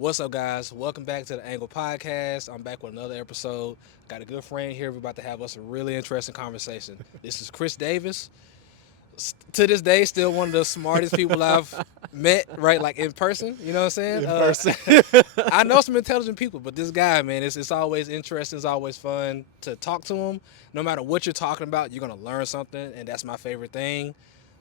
What's up, guys? Welcome back to the Angle Podcast. I'm back with another episode. Got a good friend here. We're about to have us a really interesting conversation. This is Chris Davis. To this day, still one of the smartest people I've met, right? Like in person, you know what I'm saying? In person. I know some intelligent people, but this guy, man, it's always interesting. It's always fun to talk to him. No matter what you're talking about, you're going to learn something, and that's my favorite thing.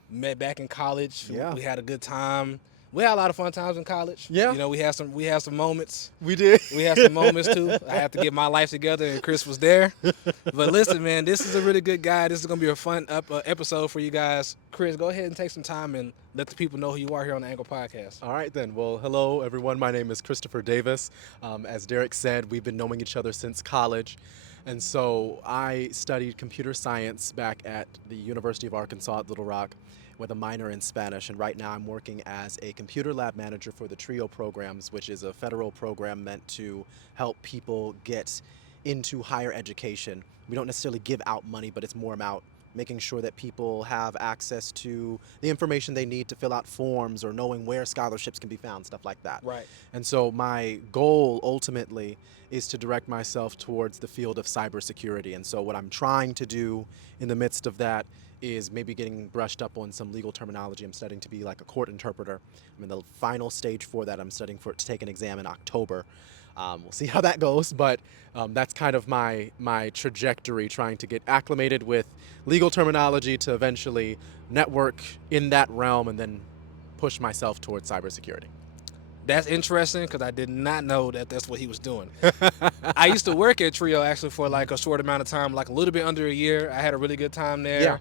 Met back in college. Yeah. We had a good time. We had a lot of fun times in college. Yeah. You know, we had some moments. We did. We had some moments too. I had to get my life together, and Chris was there. But listen, man, this is a really good guy. This is gonna be a fun episode for you guys. Chris, go ahead and take some time and let the people know who you are here on the Angle Podcast. All right, then. Well, hello, everyone. My name is Christopher Davis. As Derek said, we've been knowing each other since college. And so I studied computer science back at the University of Arkansas at Little Rock with a minor in Spanish. And right now I'm working as a computer lab manager for the TRIO programs, which is a federal program meant to help people get into higher education. We don't necessarily give out money, but it's more about making sure that people have access to the information they need to fill out forms or knowing where scholarships can be found, stuff like that. Right. And so my goal ultimately is to direct myself towards the field of cybersecurity. And so what I'm trying to do in the midst of that is maybe getting brushed up on some legal terminology. I'm studying to be like a court interpreter. I'm in the final stage for that. I'm studying to take an exam in October. We'll see how that goes, but that's kind of my trajectory, trying to get acclimated with legal terminology to eventually network in that realm and then push myself towards cybersecurity. That's interesting because I did not know that that's what he was doing. I used to work at Trio actually for like a short amount of time, like a little bit under a year. I had a really good time there. Yeah.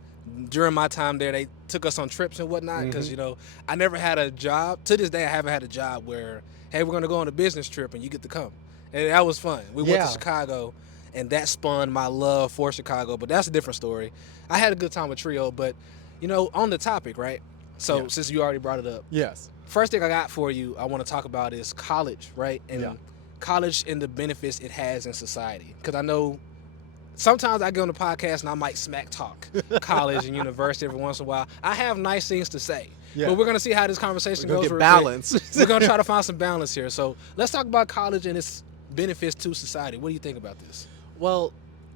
During my time there, they took us on trips and whatnot because, I never had a job. To this day, I haven't had a job where, hey, we're going to go on a business trip and you get to come. And that was fun. We went Yeah. to Chicago, and that spun my love for Chicago. But that's a different story. I had a good time with Trio, but, on the topic, right? So Yeah. since you already brought it up, Yes. first thing I got for you, I want to talk about is college, right? And Yeah. college and the benefits it has in society. Because I know sometimes I get on the podcast and I might smack talk college and university every once in a while. I have nice things to say. Yeah. But we're going to see how this conversation We're goes. gonna get real quick. balance. We're going to try to find some balance here. So let's talk about college and its benefits to society. What do you think about this? Well,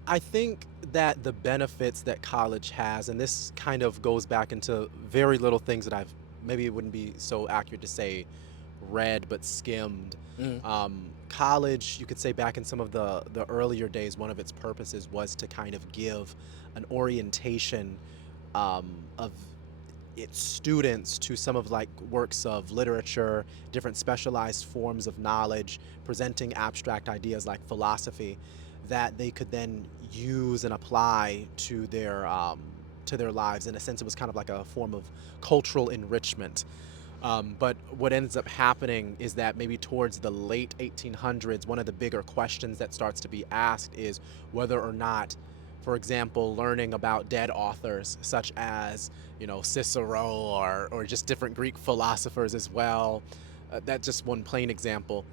I think that the benefits that college has, and this kind of goes back into very little things that maybe it wouldn't be so accurate to say read, but skimmed. College, you could say back in some of the earlier days, one of its purposes was to kind of give an orientation of its students to some of like works of literature, different specialized forms of knowledge, presenting abstract ideas like philosophy that they could then use and apply to their lives. In a sense, it was kind of like a form of cultural enrichment. But what ends up happening is that maybe towards the late 1800s, one of the bigger questions that starts to be asked is whether or not, for example, learning about dead authors such as, Cicero or just different Greek philosophers as well. That's just one plain example.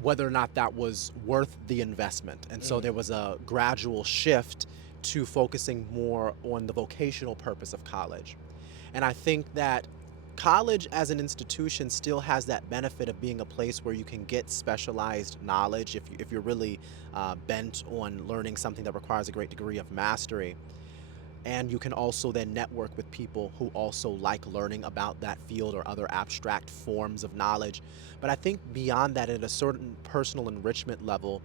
Whether or not that was worth the investment. And so there was a gradual shift to focusing more on the vocational purpose of college. And I think that college as an institution still has that benefit of being a place where you can get specialized knowledge if you're really bent on learning something that requires a great degree of mastery. And you can also then network with people who also like learning about that field or other abstract forms of knowledge. But I think beyond that, at a certain personal enrichment level,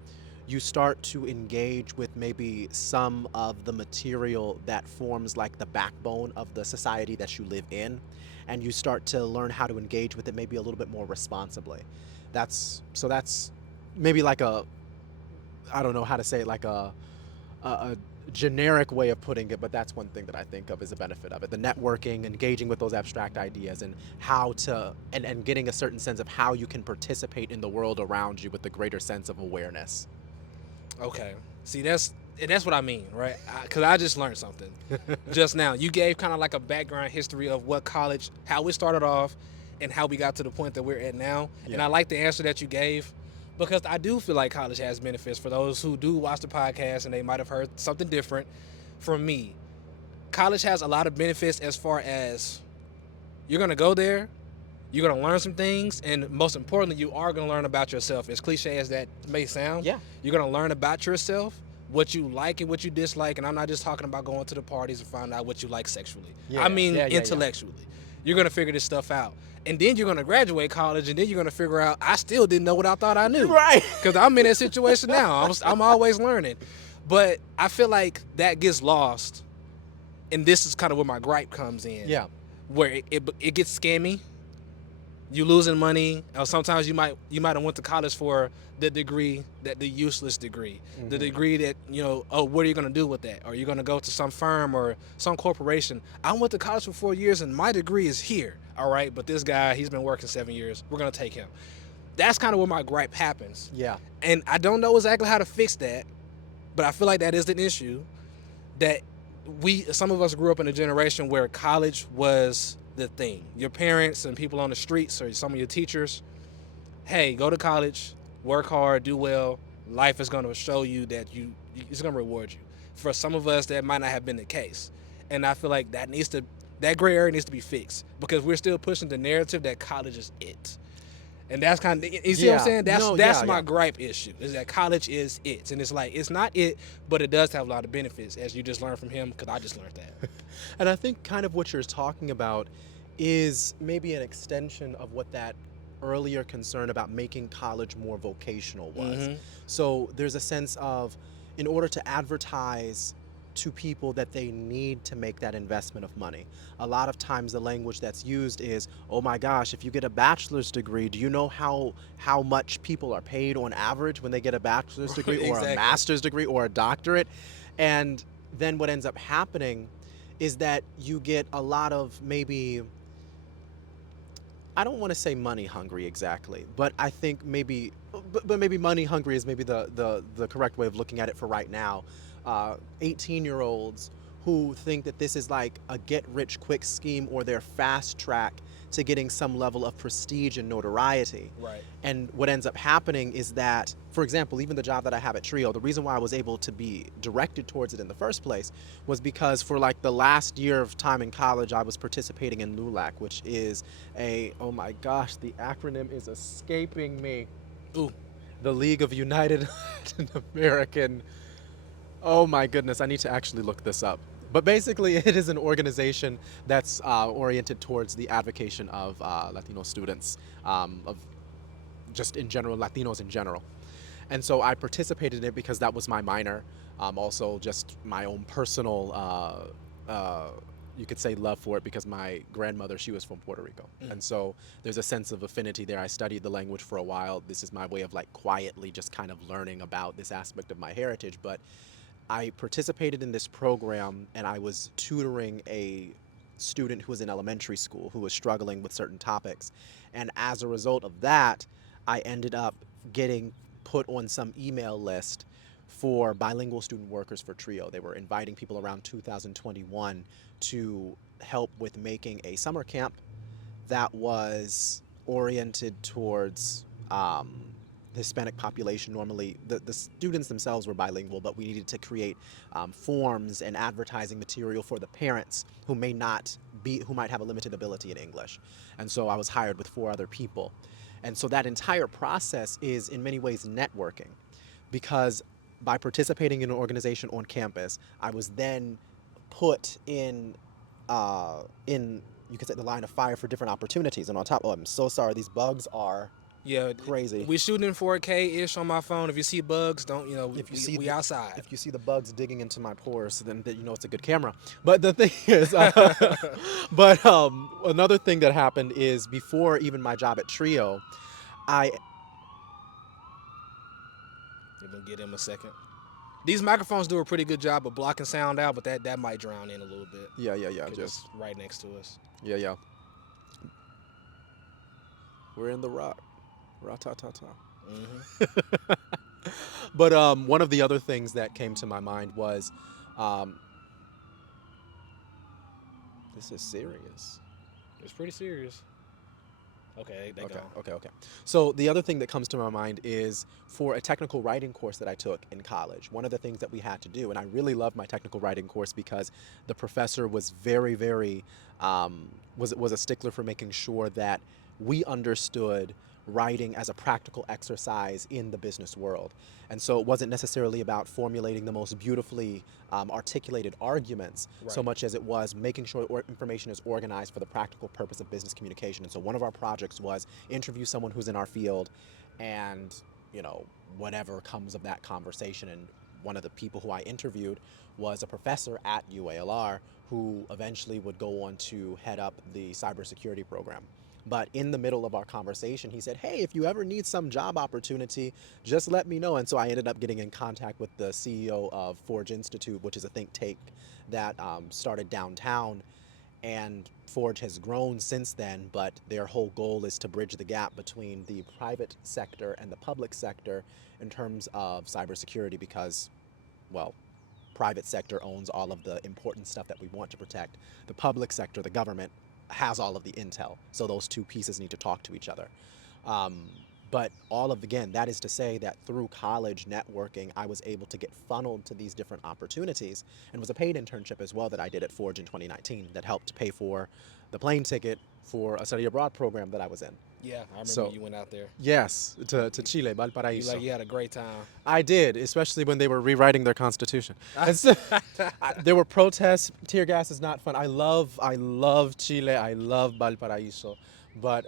you start to engage with maybe some of the material that forms like the backbone of the society that you live in, and you start to learn how to engage with it maybe a little bit more responsibly. That's maybe like I don't know how to say it, like a generic way of putting it, but that's one thing that I think of as a benefit of it. The networking, engaging with those abstract ideas, and how to and getting a certain sense of how you can participate in the world around you with a greater sense of awareness. Okay. See, that's what I mean, right? Because I just learned something just now. You gave kind of like a background history of what college, how it started off, and how we got to the point that we're at now. And Yeah. I like the answer that you gave because I do feel like college has benefits for those who do watch the podcast and they might have heard something different from me. College has a lot of benefits as far as you're going to go there, You're gonna learn some things, and most importantly, you are gonna learn about yourself. As cliche as that may sound, Yeah. you're gonna learn about yourself, what you like and what you dislike. And I'm not just talking about going to the parties and finding out what you like sexually. I Yeah. mean Yeah. Yeah. Yeah. intellectually. You're gonna figure this stuff out, and then you're gonna graduate college, and then you're gonna figure out I still didn't know what I thought I knew. Right. Because I'm in that situation now. I'm always learning, but I feel like that gets lost, and this is kind of where my gripe comes in. Yeah. Where it gets scammy. You losing money, or sometimes you might have went to college for the degree, that the useless degree, the degree that oh, what are you gonna do with that? Are you gonna go to some firm or some corporation? I went to college for 4 years and my degree is here, all right, but this guy, he's been working 7 years. We're gonna take him. That's kind of where my gripe happens. Yeah. And I don't know exactly how to fix that, but I feel like that is an issue. That some of us grew up in a generation where college was the thing. Your parents and people on the streets or some of your teachers, hey, go to college, work hard, do well. Life is going to show you that it's going to reward you. For some of us, that might not have been the case, and I feel like that gray area needs to be fixed, because we're still pushing the narrative that college is it. And that's kind of, you see what I'm saying? That's my gripe issue, is that college is it. And it's like, it's not it, but it does have a lot of benefits, as you just learned from him, because I just learned that. And I think kind of what you're talking about is maybe an extension of what that earlier concern about making college more vocational was. So there's a sense of, in order to advertise to people that they need to make that investment of money, a lot of times the language that's used is, oh my gosh, if you get a bachelor's degree, do you know how much people are paid on average when they get a bachelor's degree or Exactly. a master's degree or a doctorate? And then what ends up happening is that you get a lot of, maybe, I don't want to say money hungry exactly, but I think maybe, but maybe money hungry is maybe the correct way of looking at it for right now. 18-year-olds who think that this is like a get-rich-quick scheme, or their fast track to getting some level of prestige and notoriety. Right. And what ends up happening is that, for example, even the job that I have at Trio, the reason why I was able to be directed towards it in the first place was because for like the last year of time in college, I was participating in LULAC, which is oh my gosh, the acronym is escaping me. Ooh. The League of United Latin American. Oh my goodness, I need to actually look this up. But basically, it is an organization that's oriented towards the advocacy of Latino students, of just in general, Latinos in general. And so I participated in it because that was my minor. Also, just my own personal, you could say, love for it, because my grandmother, she was from Puerto Rico. And so there's a sense of affinity there. I studied the language for a while. This is my way of like quietly just kind of learning about this aspect of my heritage. But I participated in this program, and I was tutoring a student who was in elementary school who was struggling with certain topics. And as a result of that, I ended up getting put on some email list for bilingual student workers for Trio. They were inviting people around 2021 to help with making a summer camp that was oriented towards Hispanic population. Normally, the students themselves were bilingual, but we needed to create forms and advertising material for the parents who might have a limited ability in English. And so I was hired with 4 other people. And so that entire process is in many ways networking, because by participating in an organization on campus, I was then put in you could say the line of fire for different opportunities. And on top, I'm so sorry, these bugs are crazy. We shooting in 4K-ish on my phone. If you see bugs, don't, we outside. If you see the bugs digging into my pores, then you know it's a good camera. But the thing is, another thing that happened is, before even my job at Trio, You're gonna get him a second. These microphones do a pretty good job of blocking sound out, but that might drown in a little bit. Yeah, 'Cause it's right next to us. Yeah. We're in the rock. Ra-ta-ta-ta. But one of the other things that came to my mind was, this is serious. It's pretty serious. Okay, they gone. Okay. So the other thing that comes to my mind is, for a technical writing course that I took in college, one of the things that we had to do, and I really loved my technical writing course because the professor was very, very, was a stickler for making sure that we understood writing as a practical exercise in the business world. And so it wasn't necessarily about formulating the most beautifully articulated arguments so Right. much as it was making sure information is organized for the practical purpose of business communication. And so one of our projects was interview someone who's in our field and, you know, whatever comes of that conversation. And one of the people who I interviewed was a professor at UALR who eventually would go on to head up the cybersecurity program. But in the middle of our conversation, he said, hey, if you ever need some job opportunity, just let me know. And so I ended up getting in contact with the CEO of Forge Institute, which is a think tank that started downtown. And Forge has grown since then, but their whole goal is to bridge the gap between the private sector and the public sector in terms of cybersecurity because, well, private sector owns all of the important stuff that we want to protect. The public sector, the government, has all of the intel. So those two pieces need to talk to each other. Um, but all of, again, that is to say that through college networking, I was able to get funneled to these different opportunities. And it was a paid internship as well that I did at Forge in 2019 that helped pay for the plane ticket for a study abroad program that I was in. Yeah, I remember So, you went out there. yes, to Chile, You Valparaiso. you had a great time. I did, especially when they were rewriting their constitution. And so, there were protests. Tear gas is not fun. I love Chile. I love Valparaiso, but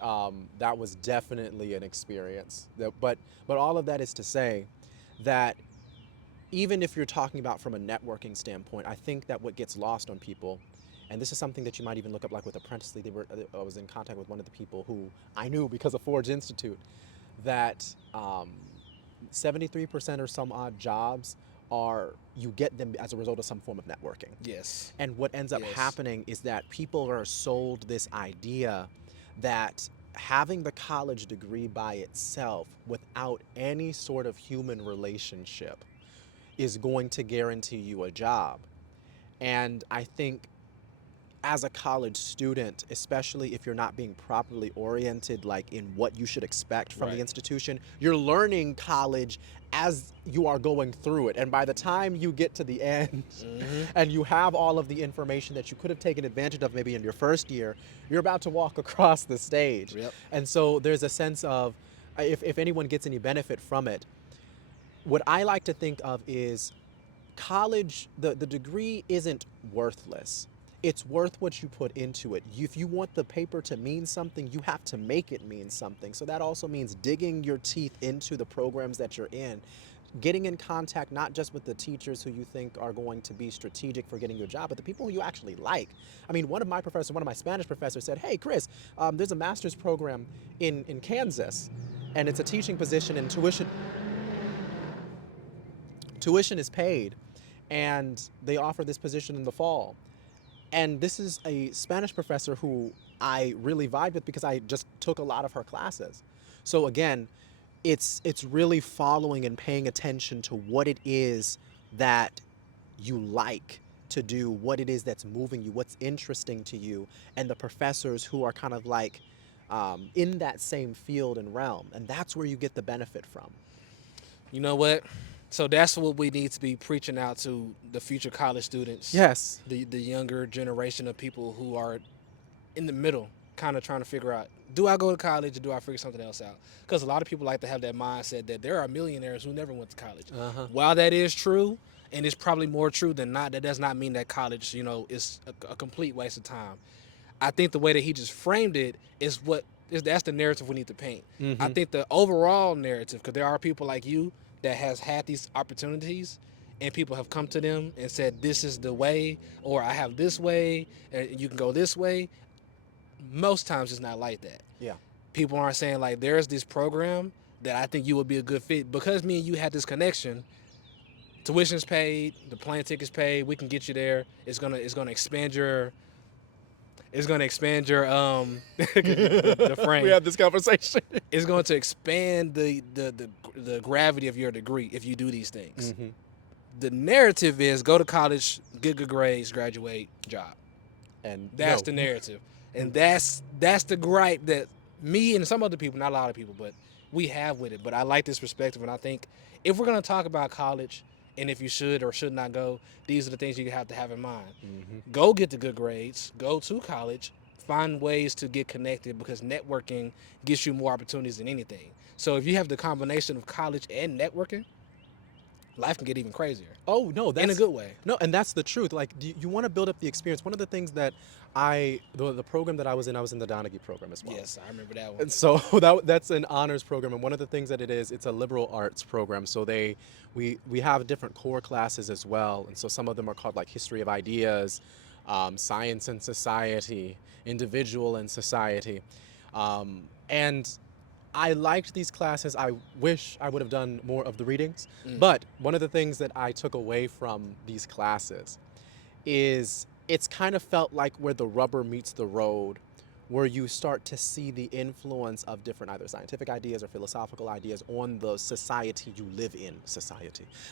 that was definitely an experience. But all of that is to say that even if you're talking about from a networking standpoint, I think that what gets lost on people, and this is something that you might even look up like with Apprenticely. I was in contact with one of the people who I knew because of Forge Institute, that 73% or some odd jobs are you get them as a result of some form of networking. Yes. And what ends up Yes. happening is that people are sold this idea that having the college degree by itself without any sort of human relationship is going to guarantee you a job. And I think as a college student, especially if you're not being properly oriented, like in what you should expect from the Right. institution, you're learning college as you are going through it. And by the time you get to the end Mm-hmm. and you have all of the information that you could have taken advantage of maybe in your first year, you're about to walk across the stage. Yep. And so there's a sense of, if anyone gets any benefit from it, what I like to think of is college, the degree isn't worthless. It's worth what you put into it. If you want the paper to mean something, you have to make it mean something. So that also means digging your teeth into the programs that you're in, getting in contact not just with the teachers who you think are going to be strategic for getting your job, but the people who you actually like. I mean, one of my Spanish professors said, hey, Chris, there's a master's program in Kansas, and it's a teaching position, and tuition is paid, and they offer this position in the fall. And this is a Spanish professor who I really vibe with because I just took a lot of her classes. So again, it's really following and paying attention to what it is that you like to do, what it is that's moving you, what's interesting to you, and the professors who are kind of like in that same field and realm. And that's where you get the benefit from. You know what? So that's what we need to be preaching out to the future college students. Yes. The younger generation of people who are in the middle, kind of trying to figure out, do I go to college or do I figure something else out? Because a lot of people like to have that mindset that there are millionaires who never went to college. Uh-huh. While that is true, and it's probably more true than not, that does not mean that college, is a complete waste of time. I think the way that he just framed it is that's the narrative we need to paint. Mm-hmm. I think the overall narrative, because there are people like you that has had these opportunities, and people have come to them and said, this is the way, or I have this way, and you can go this way. Most times it's not like that. Yeah. People aren't saying like, there's this program that I think you would be a good fit because me and you had this connection. Tuition's paid, the plane ticket's paid. We can get you there. It's gonna expand your. It's gonna expand your the frame. We had this conversation. It's going to expand the gravity of your degree if you do these things. Mm-hmm. The narrative is go to college, get good grades, graduate, job. And That's no. the narrative. And that's the gripe that me and some other people, not a lot of people, but we have with it. But I like this perspective, and I think if we're going to talk about college and if you should or should not go, these are the things you have to have in mind. Mm-hmm. Go get the good grades, go to college, find ways to get connected because networking gives you more opportunities than anything. So if you have the combination of college and networking, life can get even crazier Oh no, in a that's good way. no, and that's the truth. Like, you want to build up the experience. One of the things that the program that I was in the Donaghy program as well. Yes, I remember that one. And so that's an honors program, and one of the things that it is, it's a liberal arts program. So we have different core classes as well, and so some of them are called like history of ideas, science and society, individual and society, and I liked these classes. I wish I would have done more of the readings, Mm. but one of the things that I took away from these classes is it's kind of felt like where the rubber meets the road, where you start to see the influence of different either scientific ideas or philosophical ideas on the society you live in,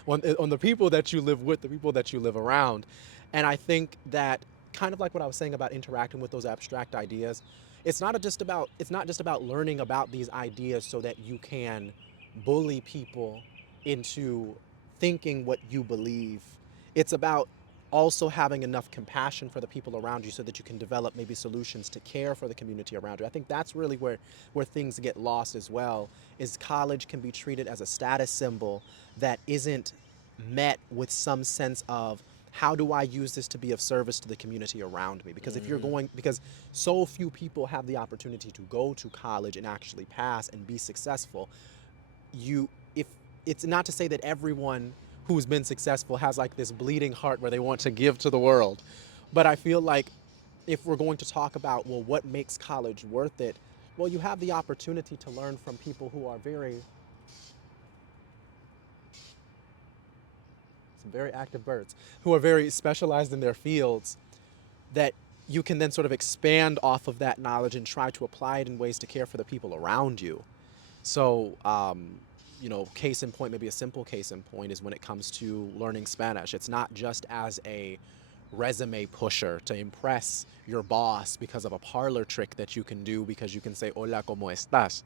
on the people that you live with, the people that you live around. And I think that, kind of like what I was saying about interacting with those abstract ideas, it's not just about learning about these ideas so that you can bully people into thinking what you believe. It's about also having enough compassion for the people around you so that you can develop maybe solutions to care for the community around you. I think that's really where things get lost as well, is college can be treated as a status symbol that isn't met with some sense of, how do I use this to be of service to the community around me? Because because so few people have the opportunity to go to college and actually pass and be successful, if it's not to say that everyone who's been successful has like this bleeding heart where they want to give to the world, but I feel like if we're going to talk about, well, what makes college worth it, well, you have the opportunity to learn from people who are some very active birds, who are very specialized in their fields, that you can then sort of expand off of that knowledge and try to apply it in ways to care for the people around you. So, case in point, maybe a simple case in point is when it comes to learning Spanish. It's not just as a resume pusher to impress your boss because of a parlor trick that you can do because you can say, hola, ¿cómo estás?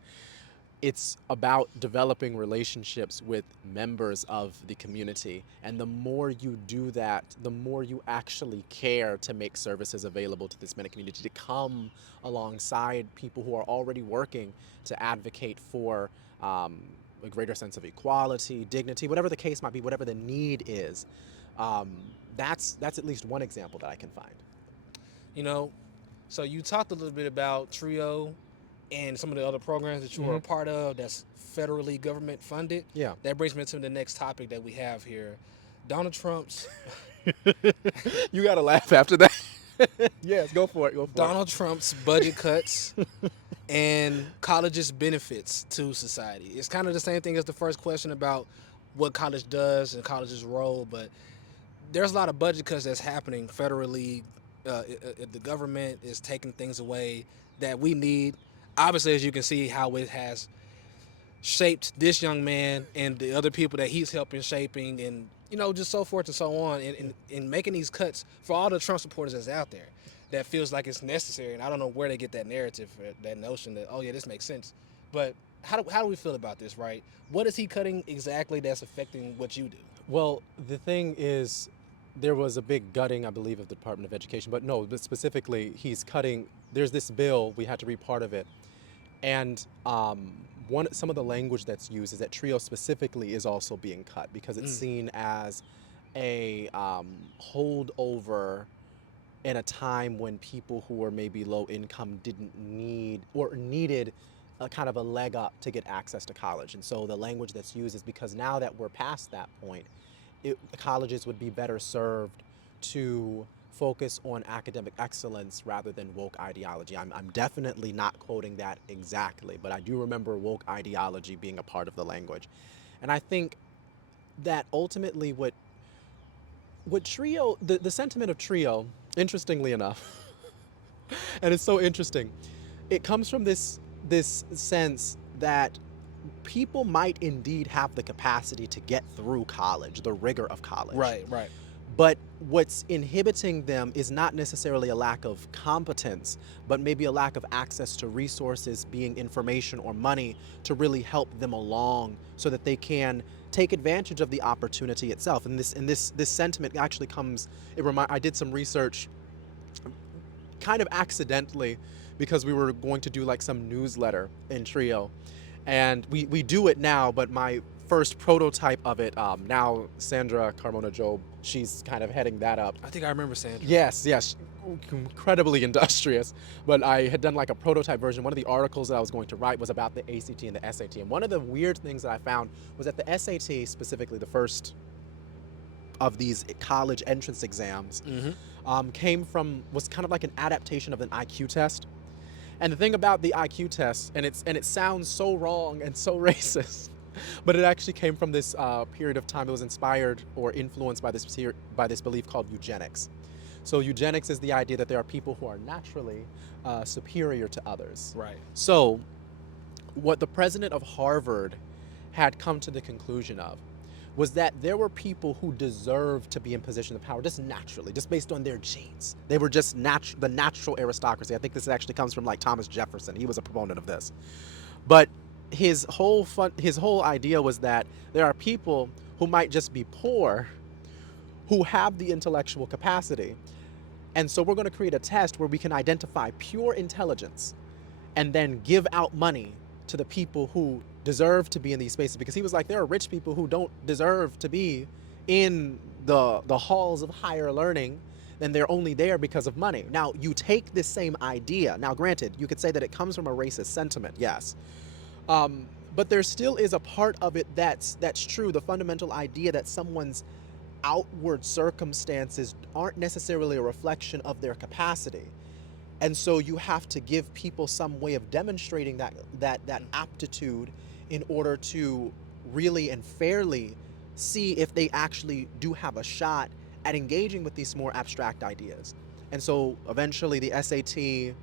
It's about developing relationships with members of the community. And the more you do that, the more you actually care to make services available to the Hispanic community, to come alongside people who are already working to advocate for a greater sense of equality, dignity, whatever the case might be, whatever the need is. Um, that's at least one example that I can find. You know, so you talked a little bit about Trio and some of the other programs that you were a part of that's federally government funded. Yeah. That brings me to the next topic that we have here. Donald Trump's You gotta laugh after that. Yes, go for it. Go for Donald Trump's budget cuts and college's benefits to society. It's kind of the same thing as the first question about what college does and college's role, but there's a lot of budget cuts that's happening federally. The government is taking things away that we need. Obviously, as you can see, how it has shaped this young man and the other people that he's helping shaping, and just so forth and so on, and making these cuts for all the Trump supporters that's out there. That feels like it's necessary, and I don't know where they get that narrative, that notion that, oh yeah, this makes sense. But how do we feel about this, right? What is he cutting exactly that's affecting what you do? Well, the thing is, there was a big gutting, I believe, of the Department of Education. But no, but specifically, he's cutting. There's this bill. We had to read part of it, and some of the language that's used is that Trio specifically is also being cut because it's seen as a holdover in a time when people who were maybe low income didn't need or needed a kind of a leg up to get access to college. And so the language that's used is because now that we're past that point, colleges would be better served to focus on academic excellence rather than woke ideology. I'm definitely not quoting that exactly, but I do remember woke ideology being a part of the language. And I think that ultimately what Trio, the sentiment of Trio, interestingly enough, and it's so interesting, it comes from this sense that people might indeed have the capacity to get through college, the rigor of college. Right, right. But what's inhibiting them is not necessarily a lack of competence, but maybe a lack of access to resources, being information or money, to really help them along so that they can take advantage of the opportunity itself. And this sentiment actually comes. I did some research kind of accidentally, because we were going to do like some newsletter in Trio, and we do it now. But my first prototype of it, now Sandra Carmona Job, she's kind of heading that up. I think I remember Sandra. Yes, incredibly industrious. But I had done like a prototype version. One of the articles that I was going to write was about the ACT and the SAT. And one of the weird things that I found was that the SAT, specifically the first of these college entrance exams, was kind of like an adaptation of an IQ test. And the thing about the IQ test, and it sounds so wrong and so racist, but it actually came from this period of time. It was inspired or influenced by this belief called eugenics. So eugenics is the idea that there are people who are naturally superior to others. Right. So what the president of Harvard had come to the conclusion of was that there were people who deserved to be in position of power just naturally, just based on their genes. They were just the natural aristocracy. I think this actually comes from like Thomas Jefferson. He was a proponent of this. But his whole idea was that there are people who might just be poor who have the intellectual capacity. And so we're going to create a test where we can identify pure intelligence and then give out money to the people who deserve to be in these spaces, because he was like, there are rich people who don't deserve to be in the halls of higher learning, and they're only there because of money. Now, you take this same idea. Now, granted, you could say that it comes from a racist sentiment, yes. But there still is a part of it that's true, the fundamental idea that someone's outward circumstances aren't necessarily a reflection of their capacity. And so you have to give people some way of demonstrating that aptitude in order to really and fairly see if they actually do have a shot at engaging with these more abstract ideas. And so eventually the SAT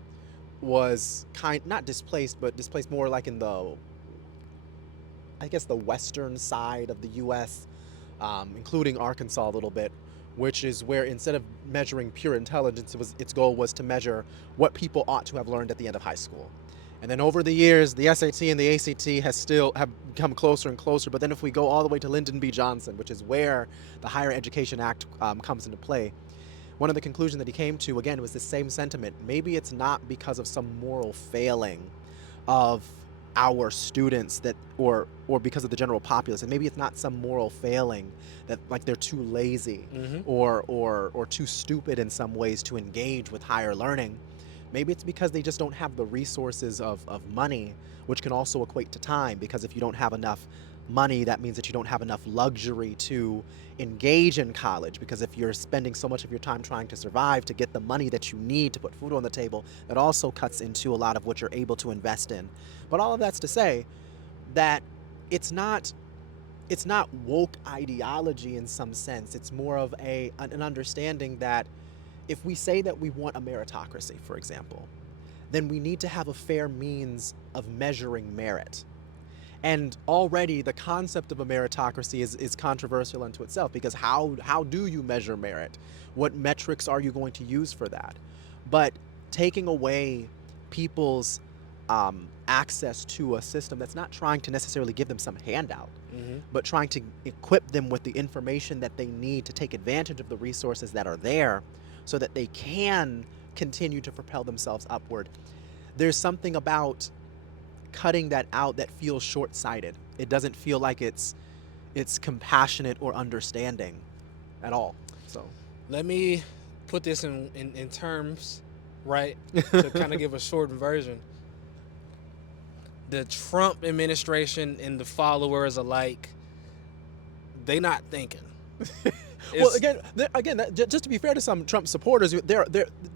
was not displaced, but displaced more like in the western side of the US, including Arkansas a little bit, which is where instead of measuring pure intelligence, its goal was to measure what people ought to have learned at the end of high school. And then over the years, the SAT and the ACT have become closer and closer. But then if we go all the way to Lyndon B. Johnson, which is where the Higher Education Act comes into play, one of the conclusions that he came to, again, was the same sentiment. Maybe it's not because of some moral failing of our students or because of the general populace, and maybe it's not some moral failing that like they're too lazy or too stupid in some ways to engage with higher learning. Maybe it's because they just don't have the resources of money, which can also equate to time, because if you don't have enough money, that means that you don't have enough luxury to engage in college, because if you're spending so much of your time trying to survive to get the money that you need to put food on the table, that also cuts into a lot of what you're able to invest in. But all of that's to say that it's not woke ideology in some sense. It's more of an understanding that if we say that we want a meritocracy, for example, then we need to have a fair means of measuring merit. And already the concept of a meritocracy is controversial unto itself, because how do you measure merit? What metrics are you going to use for that? But taking away people's access to a system that's not trying to necessarily give them some handout, but trying to equip them with the information that they need to take advantage of the resources that are there so that they can continue to propel themselves upward. There's something about cutting that out that feels short-sighted. It doesn't feel like it's compassionate or understanding at all. So let me put this in terms, right, to kind of give a short version. The Trump administration and the followers alike, they not thinking. Well, just to be fair to some Trump supporters,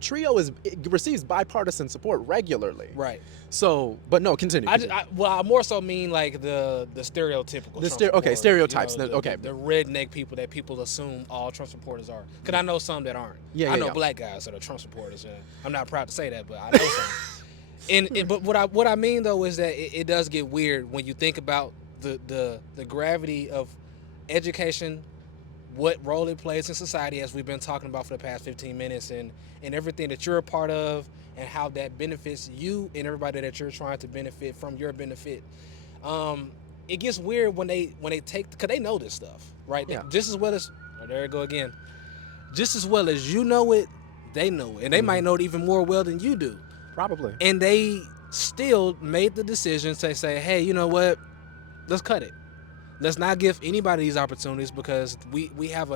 Trio receives bipartisan support regularly. Right. So, but no, continue. I more so mean like the stereotypical. Trump supporters, stereotypes. The redneck people that people assume all Trump supporters are. Because I know some that aren't. I know black guys that are Trump supporters. I'm not proud to say that, but I know some. But what I mean though is that it does get weird when you think about the gravity of education, what role it plays in society, as we've been talking about for the past 15 minutes, and everything that you're a part of, and how that benefits you and everybody that you're trying to benefit from your benefit. It gets weird when they take, because they know this stuff, right? Yeah. Just as well as, there you go again, just as well as you know it, they know it, and they might know it even more well than you do. Probably. And they still made the decision to say, hey, you know what? Let's cut it. Let's not give anybody these opportunities because we have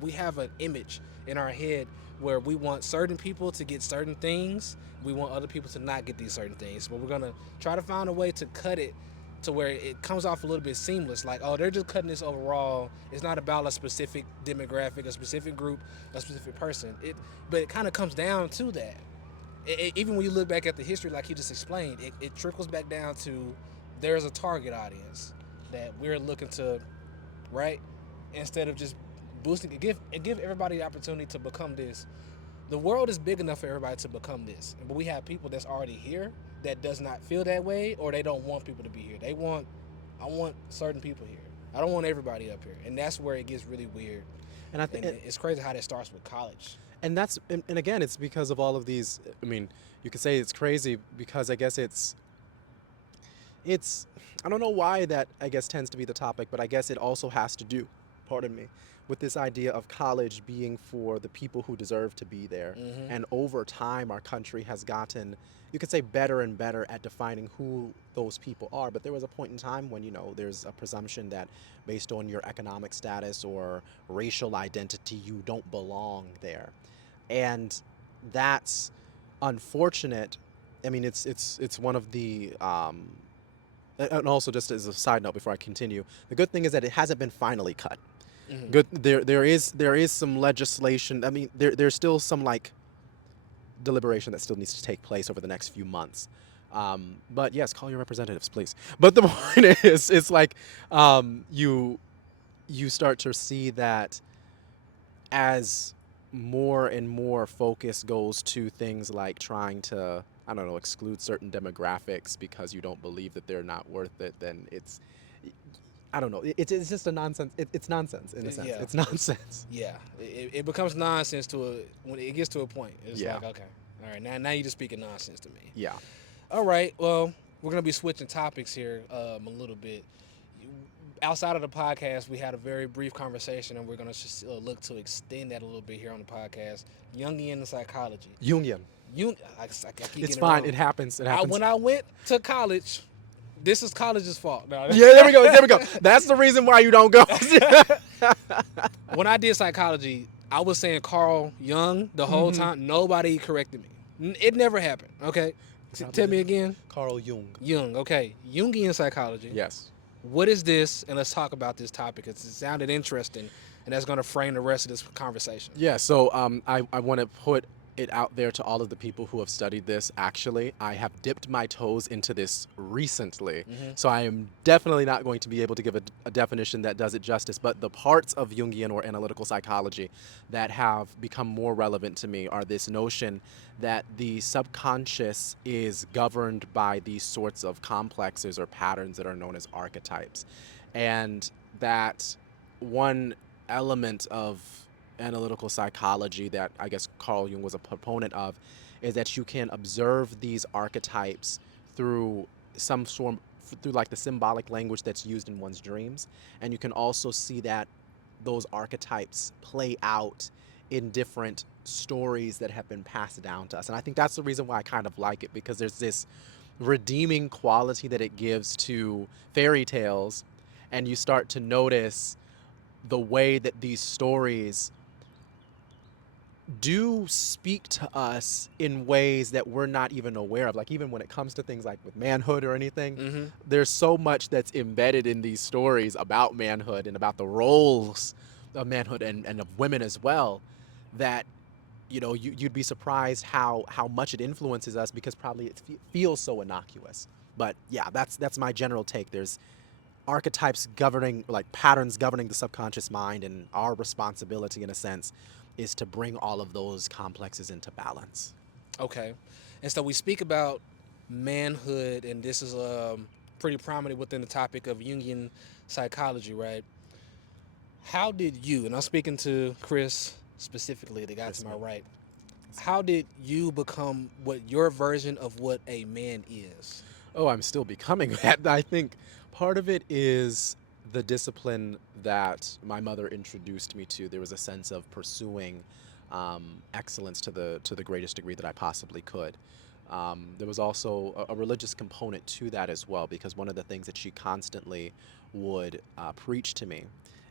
we have an image in our head where we want certain people to get certain things. We want other people to not get these certain things. But we're gonna try to find a way to cut it to where it comes off a little bit seamless. Like, oh, they're just cutting this overall. It's not about a specific demographic, a specific group, a specific person. But it kind of comes down to that. Even when you look back at the history, like he just explained, it trickles back down to there's a target audience that we're looking to, right? Instead of just boosting it, give everybody the opportunity to become this. The world is big enough for everybody to become this, but we have people that's already here that does not feel that way, or they don't want people to be here. I want certain people here. I don't want everybody up here, and that's where it gets really weird. And I think it's crazy how that starts with college. and that's and again, it's because of all of these. I mean, you could say it's crazy because I guess it's I don't know why that I guess tends to be the topic, but I guess it also has to do, pardon me, with this idea of college being for the people who deserve to be there. Mm-hmm. And over time, our country has gotten, you could say, better and better at defining who those people are. But there was a point in time when, there's a presumption that based on your economic status or racial identity, you don't belong there. And that's unfortunate. I mean, it's one of the and also, just as a side note before I continue, the good thing is that it hasn't been finally cut. Mm-hmm. Good. There is some legislation. I mean, there's still some like deliberation that still needs to take place over the next few months. But yes, call your representatives, please. But the point is, it's like you start to see that as more and more focus goes to things like trying to, I don't know, exclude certain demographics because you don't believe that they're not worth it, then I don't know. It's just a nonsense. It's nonsense in a sense. Yeah. It's nonsense. Yeah, it becomes nonsense when it gets to a point. It's Yeah. like, okay, all right, now you're just speaking nonsense to me. Yeah. All right, well, we're gonna be switching topics here a little bit. Outside of the podcast, we had a very brief conversation, and we're gonna just look to extend that a little bit here on the podcast. Jungian psychology. Jungian. I keep It's getting fine. wrong. It happens. It happens. When I went to college, this is college's fault. No. Yeah, there we go. There we go. That's the reason why you don't go. When I did psychology, I was saying Carl Jung the whole time. Nobody corrected me. It never happened. Okay, tell me again. Carl Jung. Jung. Okay, Jungian psychology. Yes. What is this? And let's talk about this topic. It sounded interesting, and that's going to frame the rest of this conversation. Yeah. So I want to put it out there to all of the people who have studied this. Actually, I have dipped my toes into this recently, so I am definitely not going to be able to give a definition that does it justice. But the parts of Jungian or analytical psychology that have become more relevant to me are this notion that the subconscious is governed by these sorts of complexes or patterns that are known as archetypes, and that one element of analytical psychology that I guess Carl Jung was a proponent of is that you can observe these archetypes through through like the symbolic language that's used in one's dreams, and you can also see that those archetypes play out in different stories that have been passed down to us. And I think that's the reason why I kind of like it, because there's this redeeming quality that it gives to fairy tales, and you start to notice the way that these stories do speak to us in ways that we're not even aware of. Like even when it comes to things like with manhood or anything, there's so much that's embedded in these stories about manhood and about the roles of manhood and of women as well, that you'd be surprised how much it influences us, because probably it feels so innocuous. But yeah, that's my general take. There's archetypes governing, like patterns governing the subconscious mind, and our responsibility in a sense is to bring all of those complexes into balance. Okay, and so we speak about manhood, and this is pretty prominent within the topic of Jungian psychology, right? How did you, and I'm speaking to Chris specifically, the guy to my right, how did you become what your version of what a man is? Oh, I'm still becoming that. I think part of it is the discipline that my mother introduced me to. There was a sense of pursuing excellence to the greatest degree that I possibly could. There was also a religious component to that as well, because one of the things that she constantly would preach to me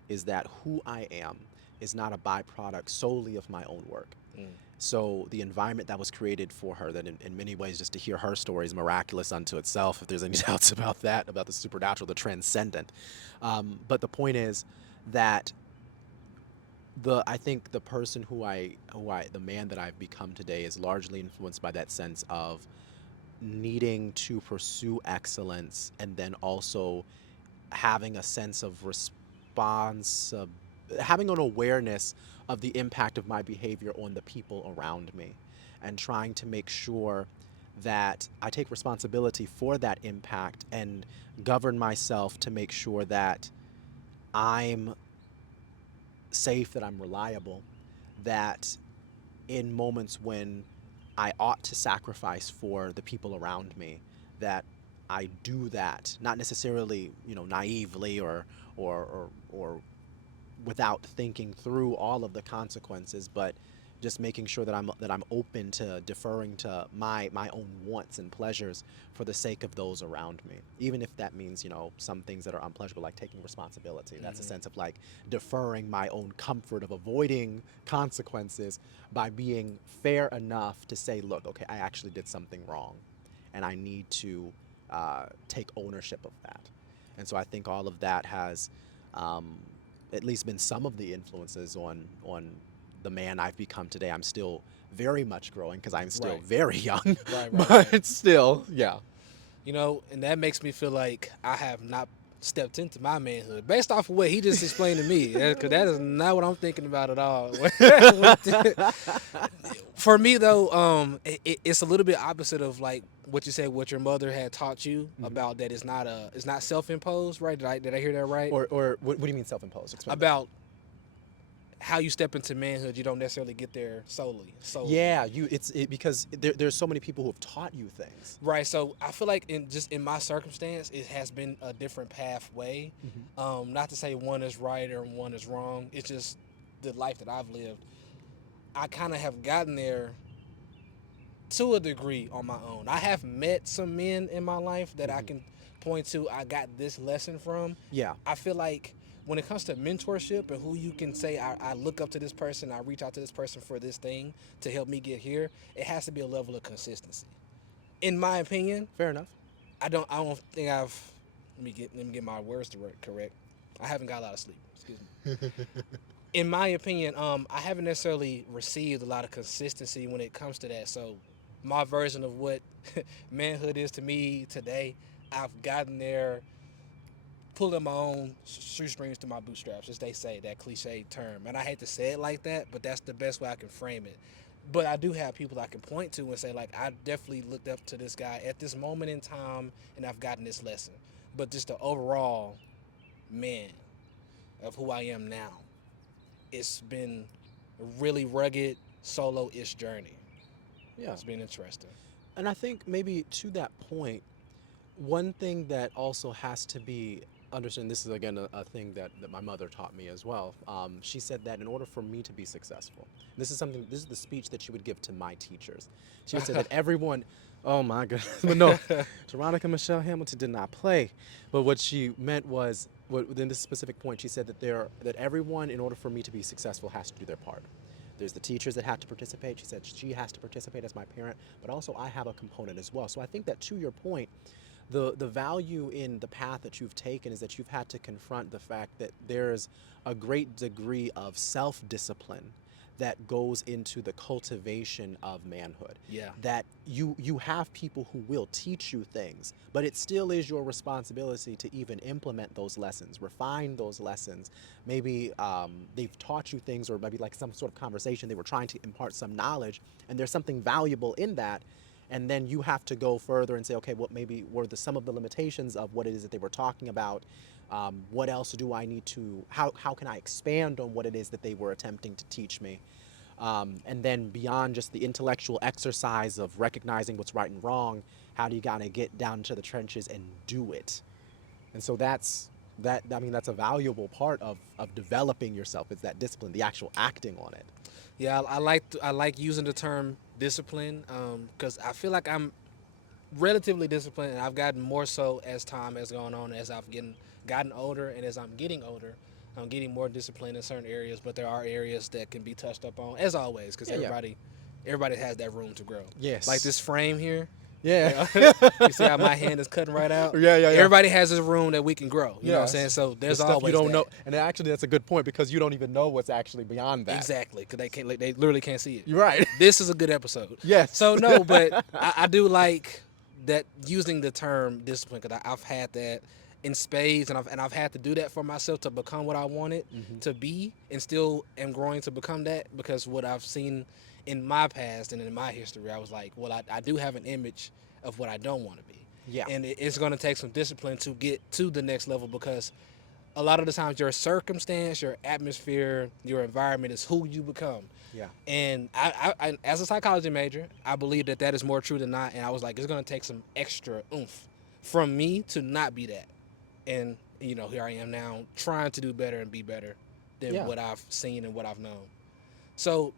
is that who I am is not a byproduct solely of my own work. Mm. So the environment that was created for her, that in many ways, just to hear her story is miraculous unto itself, if there's any doubts about that, about the supernatural, the transcendent. But the point is that I think the person the man that I've become today is largely influenced by that sense of needing to pursue excellence, and then also having a sense of response, having an awareness of the impact of my behavior on the people around me, and trying to make sure that I take responsibility for that impact and govern myself to make sure that I'm safe, that I'm reliable, that in moments when I ought to sacrifice for the people around me, that I do that, not necessarily, naively or without thinking through all of the consequences, but just making sure that I'm open to deferring to my own wants and pleasures for the sake of those around me, even if that means some things that are unpleasurable, like taking responsibility. That's a Hmm. sense of like deferring my own comfort of avoiding consequences by being fair enough to say, look, okay, I actually did something wrong, and I need to take ownership of that. And so I think all of that has um, at least been some of the influences on the man I've become today. I'm still very much growing because I'm still Right. very young, Right. Right. Right. but still, yeah. And that makes me feel like I have not stepped into my manhood based off of what he just explained to me. Because that is not what I'm thinking about at all. For me, though, it's a little bit opposite of like what you said, what your mother had taught you Mhm. about that it's not self imposed, right? Did I hear that right? Or what do you mean self-imposed? Explain that. About how you step into manhood, you don't necessarily get there solely. Yeah, because there's so many people who have taught you things. Right. So I feel like in my circumstance, it has been a different pathway. Hmm. Not to say one is right or one is wrong. It's just the life that I've lived. I kind of have gotten there to a degree on my own. I have met some men in my life that I Hmm. can point to. I got this lesson from. Yeah. I feel like when it comes to mentorship and who you can say I look up to this person, I reach out to this person for this thing to help me get here, it has to be a level of consistency. In my opinion, Fair enough. I don't think I've let me get my words correct. I haven't got a lot of sleep. Excuse me. In my opinion, I haven't necessarily received a lot of consistency when it comes to that. So, my version of what manhood is to me today, I've gotten there pulling my own shoestrings to my bootstraps, as they say, that cliche term. And I hate to say it like that, but that's the best way I can frame it. But I do have people I can point to and say, like, I definitely looked up to this guy at this moment in time, and I've gotten this lesson. But just the overall man of who I am now, it's been a really rugged solo-ish journey. Yeah. It's been interesting. And I think maybe to that point, one thing that also has to be understood, and this is again a thing that my mother taught me as well. She said that in order for me to be successful, this is the speech that she would give to my teachers. She would say that everyone, oh my goodness, but no, Veronica Michelle Hamilton did not play. But what she meant was, within this specific point, she said that everyone, in order for me to be successful, has to do their part. There's the teachers that have to participate. She said she has to participate as my parent, but also I have a component as well. So I think that, to your point, the value in the path that you've taken is that you've had to confront the fact that there's a great degree of self-discipline that goes into the cultivation of manhood. Yeah. That you have people who will teach you things, but it still is your responsibility to even implement those lessons, refine those lessons. Maybe they've taught you things, or maybe like some sort of conversation, they were trying to impart some knowledge, and there's something valuable in that, and then you have to go further and say, okay, what maybe were some of the limitations of what it is that they were talking about. What else do I need to, how can I expand on what it is that they were attempting to teach me? And then beyond just the intellectual exercise of recognizing what's right and wrong, how do you gotta get down to the trenches and do it? And so That's a valuable part of developing yourself. It's that discipline, the actual acting on it. Yeah, I like using the term discipline because I feel like I'm relatively disciplined, and I've gotten more so as time has gone on, as I've gotten older, and as I'm getting older, I'm getting more disciplined in certain areas. But there are areas that can be touched up on, as always, because Yeah, yeah. everybody has that room to grow. Like Yes. this frame here. Yeah. You see how my hand is cutting right out? Yeah, yeah, yeah. Everybody has this room that we can grow. You know what I'm Yes. saying? So The there's stuff you always don't that. know, and actually, that's a good point because you don't even know what's actually beyond that. Exactly, because they literally can't see it. You're right. This is a good episode. Yes. So no, but I do like that using the term discipline because I've had that in spades, and I've had to do that for myself to become what I wanted to be, and still am growing to become that because what I've seen in my past and in my history, I was like, well, I do have an image of what I don't want to be. Yeah. And it's going to take some discipline to get to the next level because a lot of the times your circumstance, your atmosphere, your environment is who you become. Yeah. And I as a psychology major, I believe that is more true than not. And I was like, it's going to take some extra oomph from me to not be that. And, here I am now trying to do better and be better than what I've seen and what I've known. So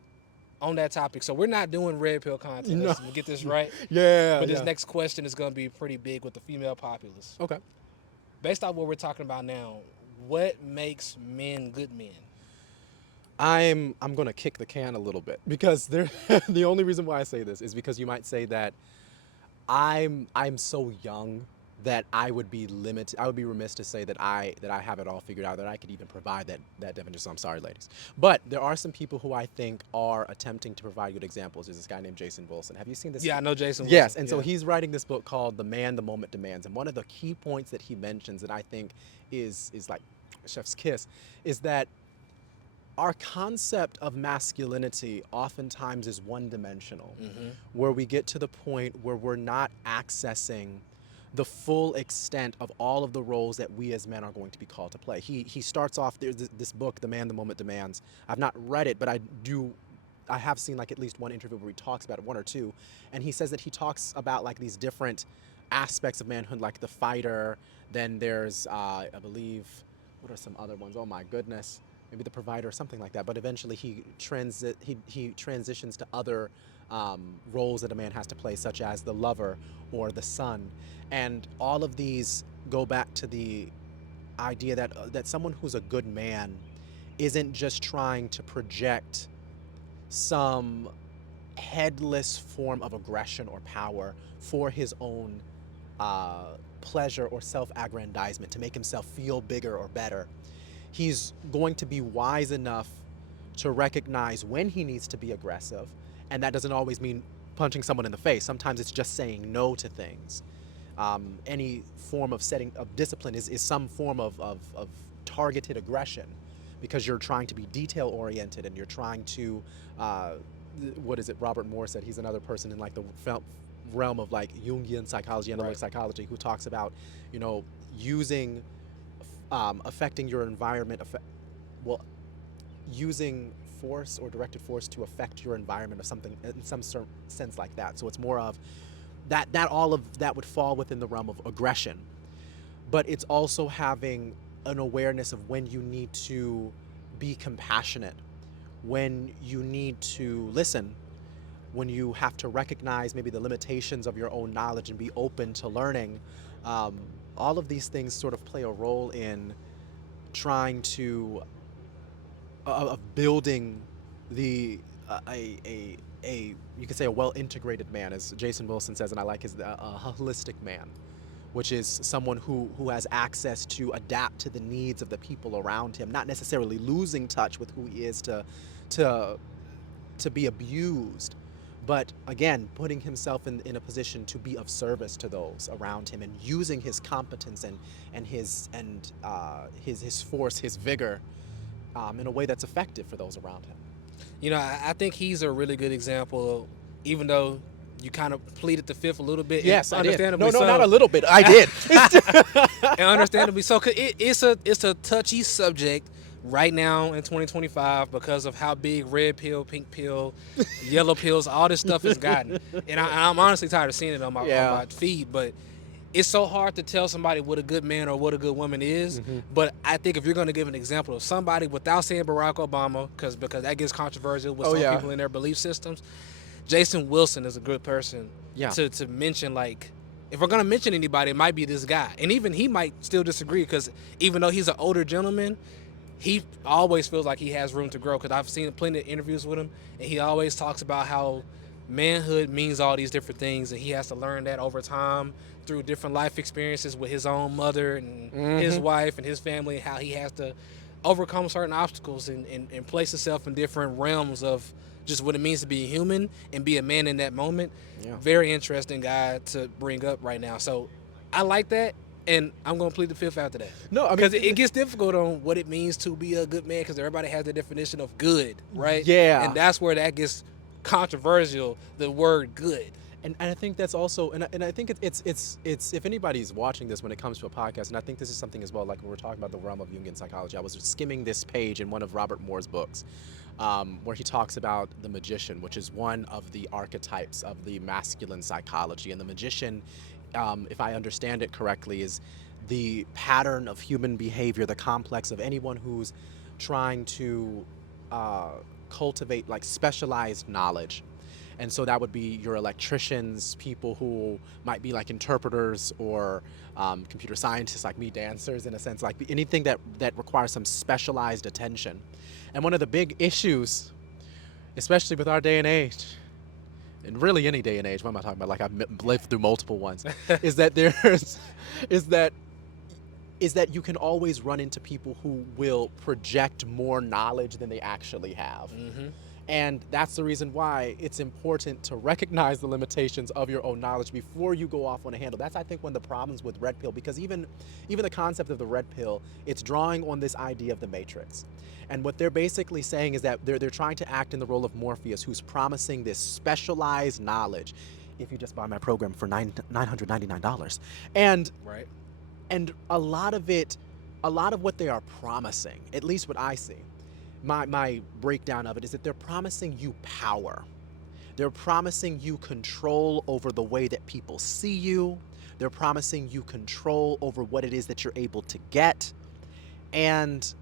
on that topic, so we're not doing red pill content. No. Let's get this right. Yeah. But this yeah. next question is going to be pretty big with the female populace. Okay. Based on what we're talking about now, what makes men good men? I'm gonna kick the can a little bit because the only reason why I say this is because you might say that I'm so young that I would be limited. I would be remiss to say that I have it all figured out, that I could even provide that definition. So I'm sorry, ladies. But there are some people who I think are attempting to provide good examples. There's this guy named Jason Wilson. Have you seen this? Yeah, I know Jason Wilson. Yes, and so Yeah. he's writing this book called The Man the Moment Demands. And one of the key points that he mentions that I think is like chef's kiss is that our concept of masculinity oftentimes is one-dimensional, where we get to the point where we're not accessing the full extent of all of the roles that we as men are going to be called to play. He starts off, there's this book, The Man the Moment Demands. I've not read it, but I have seen like at least one interview where he talks about it, one or two, and he says that he talks about like these different aspects of manhood, like the fighter, then there's, I believe, what are some other ones? Oh my goodness. Maybe the provider or something like that. But eventually he transitions to other roles that a man has to play, such as the lover or the son. And all of these go back to the idea that someone who's a good man isn't just trying to project some headless form of aggression or power for his own pleasure or self-aggrandizement to make himself feel bigger or better. He's going to be wise enough to recognize when he needs to be aggressive, and that doesn't always mean punching someone in the face. Sometimes it's just saying no to things. Any form of discipline is some form of targeted aggression, because you're trying to be detail-oriented and you're trying to, what is it, Robert Moore said, he's another person in like the realm of like jungian psychology, analytic psychology, who talks about, using affecting your environment, using force or directed force to affect your environment or something in some sense like that. So it's more of that all of that would fall within the realm of aggression, but it's also having an awareness of when you need to be compassionate, when you need to listen, when you have to recognize maybe the limitations of your own knowledge and be open to learning. All of these things sort of play a role in trying to of building the you could say a well-integrated man, as Jason Wilson says, and I like his a holistic man, which is someone who has access to adapt to the needs of the people around him, not necessarily losing touch with who he is to be abused, but again, putting himself in a position to be of service to those around him and using his competence and his force, his vigor, in a way that's effective for those around him. I think he's a really good example, even though you kind of pleaded the fifth a little bit. Yes, I did. No, so. not a little bit. I did. And understandably so, 'cause it's a touchy subject right now in 2025 because of how big red pill, pink pill, yellow pills, all this stuff has gotten. And I'm honestly tired of seeing it on my feed. But it's so hard to tell somebody what a good man or what a good woman is. Mm-hmm. But I think if you're going to give an example of somebody without saying Barack Obama, because that gets controversial with Oh some yeah. people in their belief systems, Jason Wilson is a good person Yeah. to mention. Like, if we're going to mention anybody, it might be this guy. And even he might still disagree, because even though he's an older gentleman, he always feels like he has room to grow, because I've seen plenty of interviews with him, and he always talks about how manhood means all these different things, and he has to learn that over time through different life experiences with his own mother and his Mm-hmm. wife and his family, and how he has to overcome certain obstacles and place himself in different realms of just what it means to be a human and be a man in that moment. Yeah. Very interesting guy to bring up right now. So I like that, and I'm going to plead the fifth after that. No, I mean, Because it gets difficult on what it means to be a good man, because everybody has their definition of good, right? Yeah. And that's where that gets controversial, the word good. And I think that's also, and I think it's if anybody's watching this when it comes to a podcast, and I think this is something as well, like when we're talking about the realm of Jungian psychology, I was skimming this page in one of Robert Moore's books, where he talks about the magician, which is one of the archetypes of the masculine psychology. And the magician, if I understand it correctly, is the pattern of human behavior, the complex of anyone who's trying to cultivate like specialized knowledge. And so that would be your electricians, people who might be like interpreters, or computer scientists like me, dancers in a sense, like anything that requires some specialized attention. And one of the big issues, especially with our day and age, and really any day and age, what am I talking about? Like I've lived through multiple ones, is that is that you can always run into people who will project more knowledge than they actually have. Mm-hmm. And that's the reason why it's important to recognize the limitations of your own knowledge before you go off on a handle. That's, I think, one of the problems with red pill, because even the concept of the red pill, it's drawing on this idea of the matrix. And what they're basically saying is that they're trying to act in the role of Morpheus, who's promising this specialized knowledge. If you just buy my program for $999, and Right. and a lot of what they are promising, at least what I see, my breakdown of it is that they're promising you power. They're promising you control over the way that people see you. They're promising you control over what it is that you're able to get. And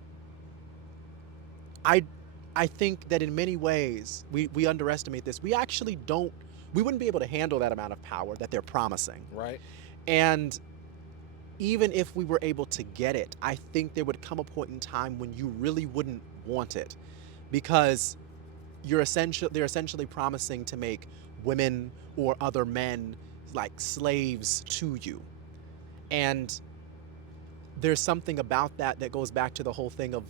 I think that in many ways we underestimate this. We wouldn't be able to handle that amount of power that they're promising. Right. And even if we were able to get it, I think there would come a point in time when you really wouldn't want it, because they're essentially promising to make women or other men like slaves to you. And there's something about that goes back to the whole thing of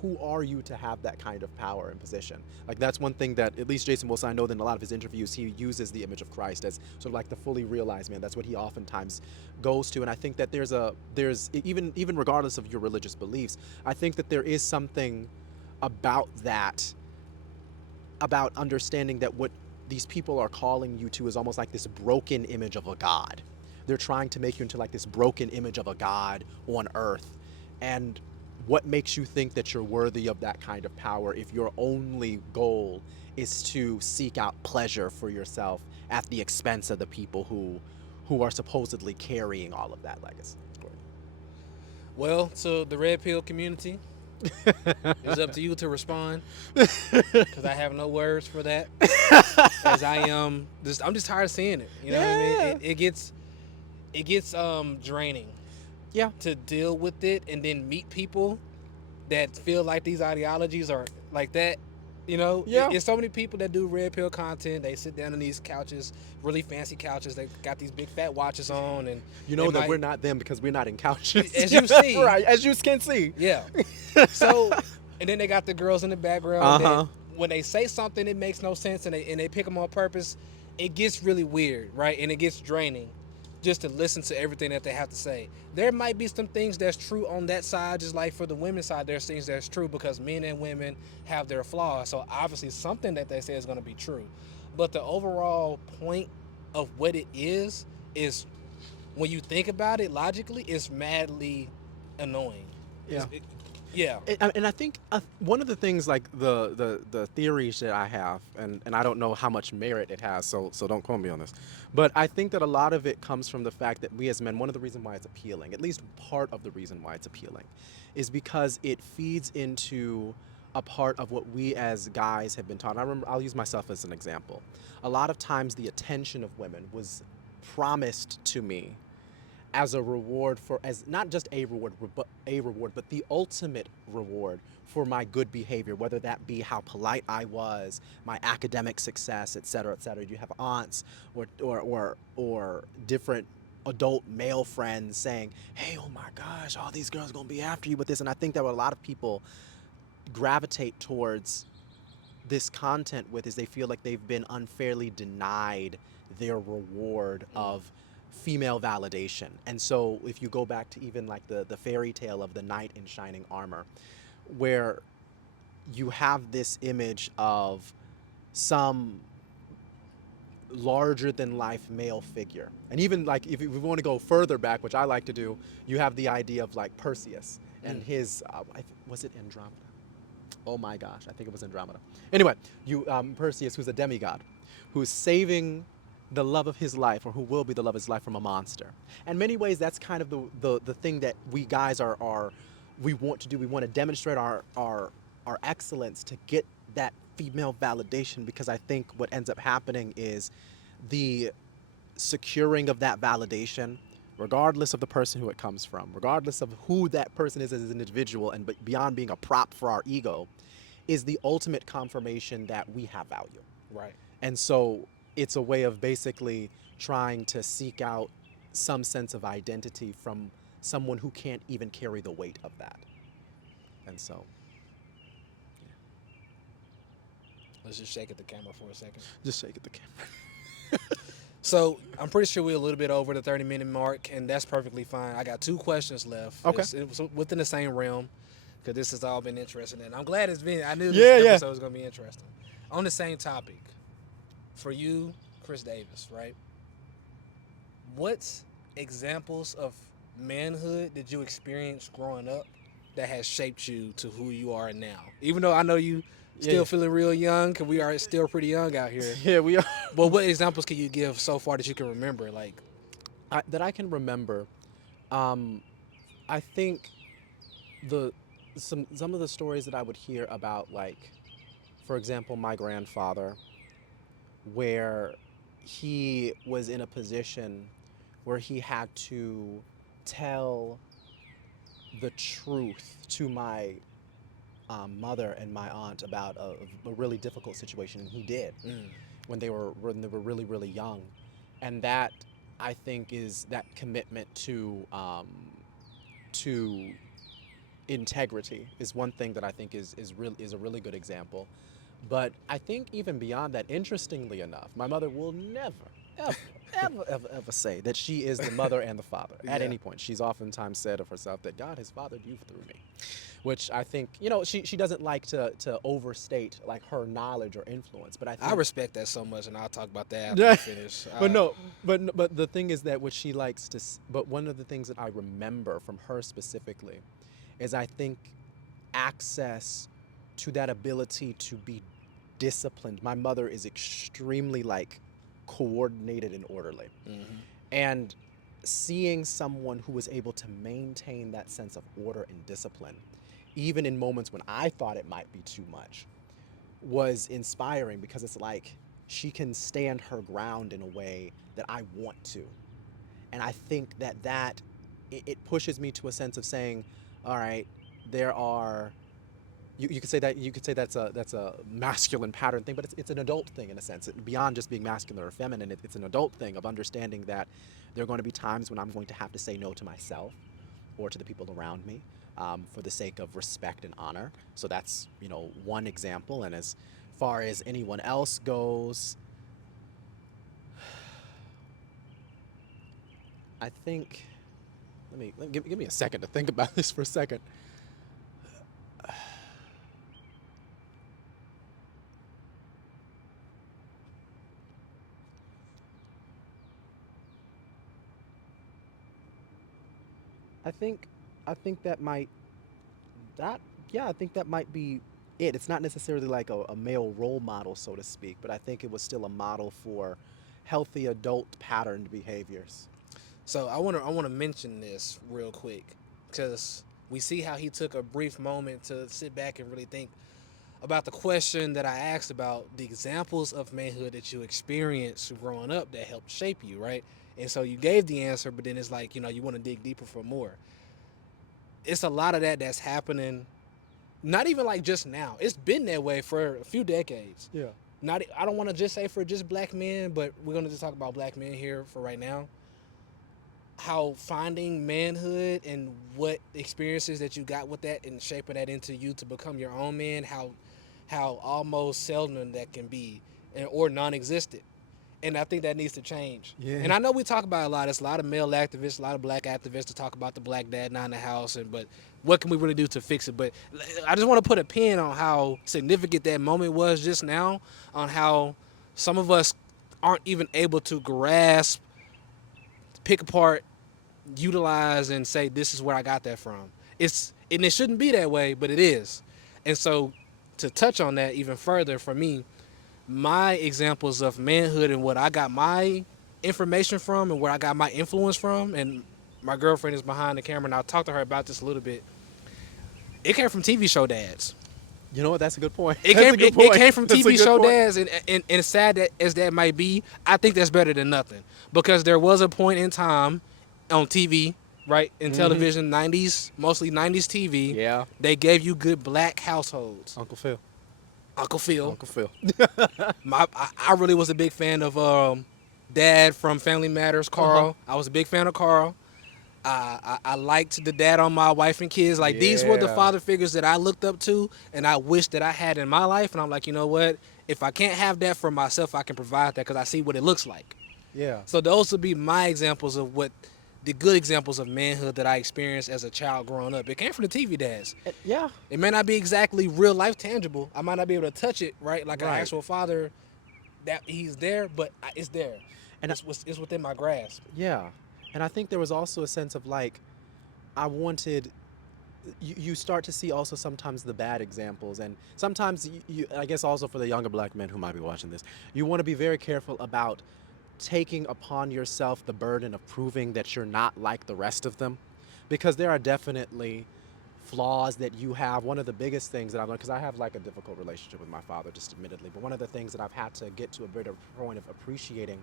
who are you to have that kind of power and position. Like, that's one thing that at least Jason Wilson, I know that in a lot of his interviews, he uses the image of Christ as sort of like the fully realized man. That's what he oftentimes goes to. And I think that there's even regardless of your religious beliefs, I think that there is something about that, about understanding that what these people are calling you to is almost like this broken image of a god. They're trying to make you into like this broken image of a god on earth. And what makes you think that you're worthy of that kind of power if your only goal is to seek out pleasure for yourself at the expense of the people who are supposedly carrying all of that legacy? Well, to the red pill community, it's up to you to respond, because I have no words for that. As I'm just tired of seeing it. You know what I mean? It gets draining. Yeah. To deal with it and then meet people that feel like these ideologies are like that. You know, Yeah. It's so many people that do red pill content. They sit down on these couches, really fancy couches. They got these big fat watches on, and You know that we're not them because we're not in couches. As you see. Right, as you can see. Yeah. So, and then they got the girls in the background. Uh-huh. That when they say something, it makes no sense, and they pick them on purpose. It gets really weird, right? And it gets draining just to listen to everything that they have to say. There might be some things that's true on that side, just like for the women's side, there's things that's true, because men and women have their flaws. So obviously something that they say is going to be true. But the overall point of what it is when you think about it logically, it's madly annoying. Yeah. Yeah. And I think one of the things, like the theories that I have, and I don't know how much merit it has, so don't quote me on this, but I think that a lot of it comes from the fact that we as men, one of the reasons why it's appealing, at least part of the reason why it's appealing, is because it feeds into a part of what we as guys have been taught. I remember, I'll use myself as an example. A lot of times the attention of women was promised to me as a reward for, as not just a reward but the ultimate reward for my good behavior, whether that be how polite I was, my academic success, et cetera, et cetera. You have aunts or different adult male friends saying, hey, oh my gosh, all these girls are gonna be after you with this. And I think that what a lot of people gravitate towards this content with is they feel like they've been unfairly denied their reward of female validation. And so if you go back to even like the fairy tale of the knight in shining armor, where you have this image of some larger than life male figure. And even like if we want to go further back, which I like to do, you have the idea of like Perseus and his was it Andromeda? Oh my gosh, I think it was Andromeda. Anyway, you Perseus, who's a demigod, who's saving the love of his life, or who will be the love of his life, from a monster. In many ways, that's kind of the thing that we guys are we want to do. We want to demonstrate our excellence to get that female validation, because I think what ends up happening is the securing of that validation, regardless of the person who it comes from, regardless of who that person is as an individual, and but beyond being a prop for our ego, is the ultimate confirmation that we have value. Right. And so it's a way of basically trying to seek out some sense of identity from someone who can't even carry the weight of that. And so, Let's just shake at the camera for a second. just shake at the camera. So I'm pretty sure we're a little bit over the 30-minute mark, and that's perfectly fine. I got two questions left. Okay. It was within the same realm, because this has all been interesting, and I'm glad it's been. I knew Yeah, this yeah. episode was going to be interesting. On the same topic, for you, Chris Davis, right? What examples of manhood did you experience growing up that has shaped you to who you are now? Even though I know you still Yeah. feeling real young, because we are still pretty young out here. Yeah, we are. But what examples can you give so far that you can remember? Like, That I can remember. Um, I think the some of the stories that I would hear about, like, for example, my grandfather, where he was in a position where he had to tell the truth to my mother and my aunt about a really difficult situation, and he did when they were really really young, and that I think is that commitment to integrity is one thing that I think is a really good example. But I think even beyond that, interestingly enough, my mother will never, ever, ever say that she is the mother and the father at Yeah. any point. She's oftentimes said of herself that God has fathered you through me, which I think, she doesn't like to overstate like her knowledge or influence. But I I think respect that so much, and I'll talk about that after yeah, you finish. but no, but the thing is that what she likes to, but one of the things that I remember from her specifically, is I think access to that ability to be disciplined. My mother is extremely like coordinated and orderly, and seeing someone who was able to maintain that sense of order and discipline, even in moments when I thought it might be too much, was inspiring, because it's like she can stand her ground in a way that I want to. And I think that it pushes me to a sense of saying, all right, there are, you could say that, that's a masculine pattern thing, but it's an adult thing in a sense. Beyond just being masculine or feminine, it's an adult thing of understanding that there are going to be times when I'm going to have to say no to myself or to the people around me, for the sake of respect and honor. So that's, one example. And as far as anyone else goes, I think, give me a second to think about this for a second. I think I think that might That, yeah, I think that might be it. It's not necessarily like a male role model, so to speak, but I think it was still a model for healthy adult patterned behaviors. So I want to mention this real quick because we see how he took a brief moment to sit back and really think about the question that I asked about the examples of manhood that you experienced growing up that helped shape you, right? And so you gave the answer, but then it's like, you want to dig deeper for more. It's a lot of that that's happening, not even like just now. It's been that way for a few decades. Yeah. Not, I don't want to just say for just black men, but we're going to just talk about black men here for right now. How finding manhood and what experiences that you got with that and shaping that into you to become your own man, how almost seldom that can be, or non-existent. And I think that needs to change. Yeah. And I know we talk about it a lot. It's a lot of male activists, a lot of black activists to talk about the black dad not in the house, but what can we really do to fix it? But I just want to put a pin on how significant that moment was just now, on how some of us aren't even able to grasp, pick apart, utilize, and say this is where I got that from. And it shouldn't be that way, but it is. And so to touch on that even further, for me, my examples of manhood and what I got my information from and where I got my influence from, and my girlfriend is behind the camera and I'll talk to her about this a little bit. It came from TV show dads. You know what? That's a good point. It That's came a good it point. came from That's a TV good show point. dads, and sad that as that might be, I think that's better than nothing, because there was a point in time on TV, right, in television, 90s, mostly 90s TV, Yeah. they gave you good black households. Uncle Phil. Uncle Phil. Uncle Phil. I really was a big fan of Dad from Family Matters, Carl. I was a big fan of Carl. I liked the dad on My Wife and Kids. Like, these were the Yeah. father figures that I looked up to and I wish that I had in my life. And I'm like, you know what? If I can't have that for myself, I can provide that because I see what it looks like. Yeah. So those would be my examples of what the good examples of manhood that I experienced as a child growing up. It came from the TV dads. Yeah. It may not be exactly real life tangible. I might not be able to touch it, right? Like an Right. actual father, that he's there, but it's there. And It's within my grasp. yeah. And I think there was also a sense of like, I wanted, you start to see also sometimes the bad examples. And sometimes, I guess also for the younger black men who might be watching this, you want to be very careful about taking upon yourself the burden of proving that you're not like the rest of them. Because there are definitely flaws that you have. One of the biggest things that I've learned, because I have like a difficult relationship with my father, just admittedly, but one of the things that I've had to get to a better point of appreciating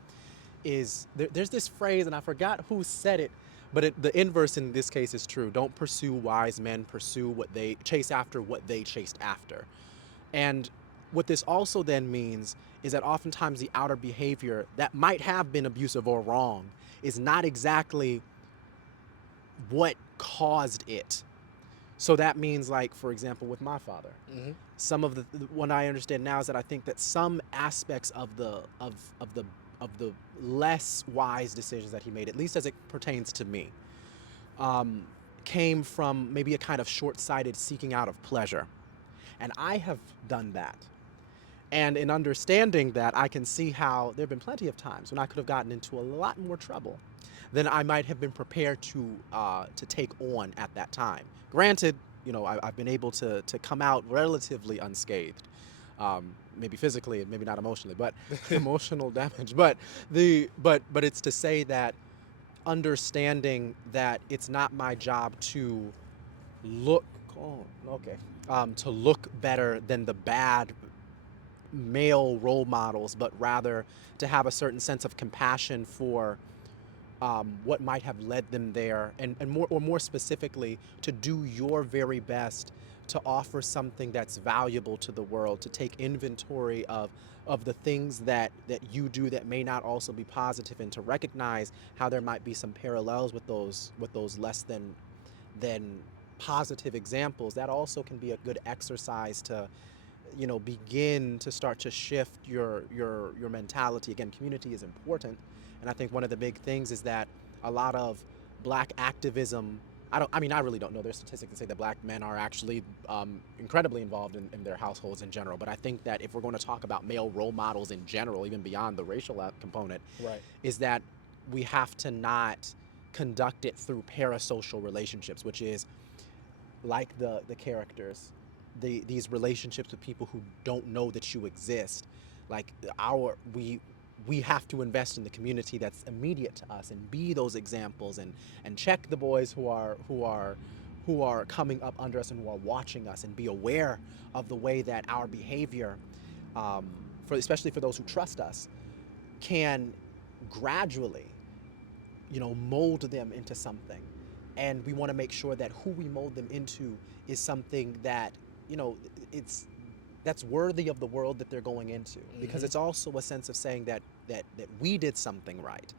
is there's this phrase, and I forgot who said it, but the inverse in this case is true. Don't pursue wise men, pursue what they chase after, what they chased after. And what this also then means is that oftentimes the outer behavior that might have been abusive or wrong is not exactly what caused it. So that means, like, for example, with my father, some of the what I understand now is that I think that some aspects of the less wise decisions that he made, at least as it pertains to me, came from maybe a kind of short-sighted seeking out of pleasure. And I have done that. And in understanding that, I can see how there have been plenty of times when I could have gotten into a lot more trouble than I might have been prepared to take on at that time. Granted, I've been able to come out relatively unscathed, maybe physically and maybe not emotionally, but emotional damage. But it's to say that understanding that it's not my job to look to look better than the bad male role models, but rather to have a certain sense of compassion for what might have led them there, and more specifically, to do your very best to offer something that's valuable to the world, to take inventory of the things that you do that may not also be positive, and to recognize how there might be some parallels with those less than positive examples. That also can be a good exercise to begin to start to shift your mentality. Again, community is important, and I think one of the big things is that a lot of black activism, I really don't know. There's statistics that say that black men are actually incredibly involved in their households in general, but I think that if we're going to talk about male role models in general, even beyond the racial component, Right. is that we have to not conduct it through parasocial relationships, which is like the characters, these relationships with people who don't know that you exist. Like we have to invest in the community that's immediate to us and be those examples, and check the boys who are coming up under us and who are watching us, and be aware of the way that our behavior, for especially for those who trust us, can gradually, mold them into something. And we want to make sure that who we mold them into is something that, it's that's worthy of the world that they're going into. Because it's also a sense of saying that we did something right.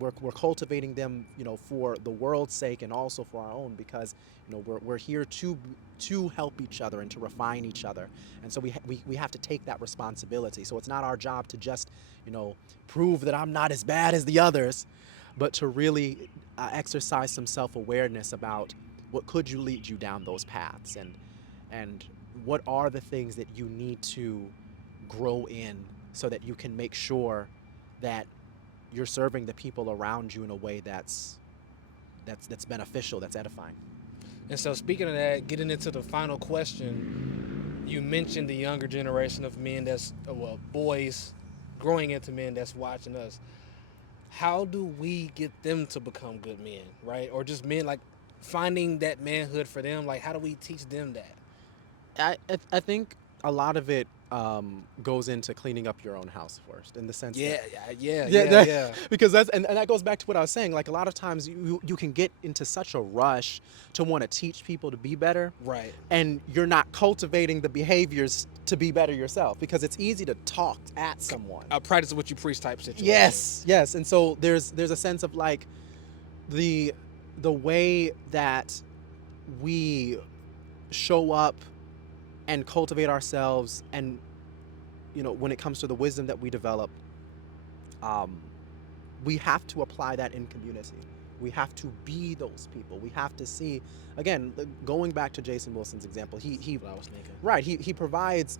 We're cultivating them, for the world's sake and also for our own, because we're here to help each other and to refine each other. And so we have to take that responsibility. So it's not our job to just prove that I'm not as bad as the others, but to really exercise some self-awareness about what could you lead you down those paths, and what are the things that you need to grow in, so that you can make sure that you're serving the people around you in a way that's beneficial, that's edifying. And so, speaking of that, getting into the final question, you mentioned the younger generation of men boys growing into men that's watching us. How do we get them to become good men, right? Or just men, like finding that manhood for them? Like, how do we teach them that? I think a lot of it goes into cleaning up your own house first, in the sense Yeah, that yeah. because and that goes back to what I was saying. Like, a lot of times you can get into such a rush to want to teach people to be better, Right. and you're not cultivating the behaviors to be better yourself, because it's easy to talk at someone. A practice what you preach type situation. Yes, and so there's a sense of like the way that we show up and cultivate ourselves, and when it comes to the wisdom that we develop, we have to apply that in community. We have to be those people. We have to see, again, going back to Jason Wilson's example, he What I was thinking. right, he provides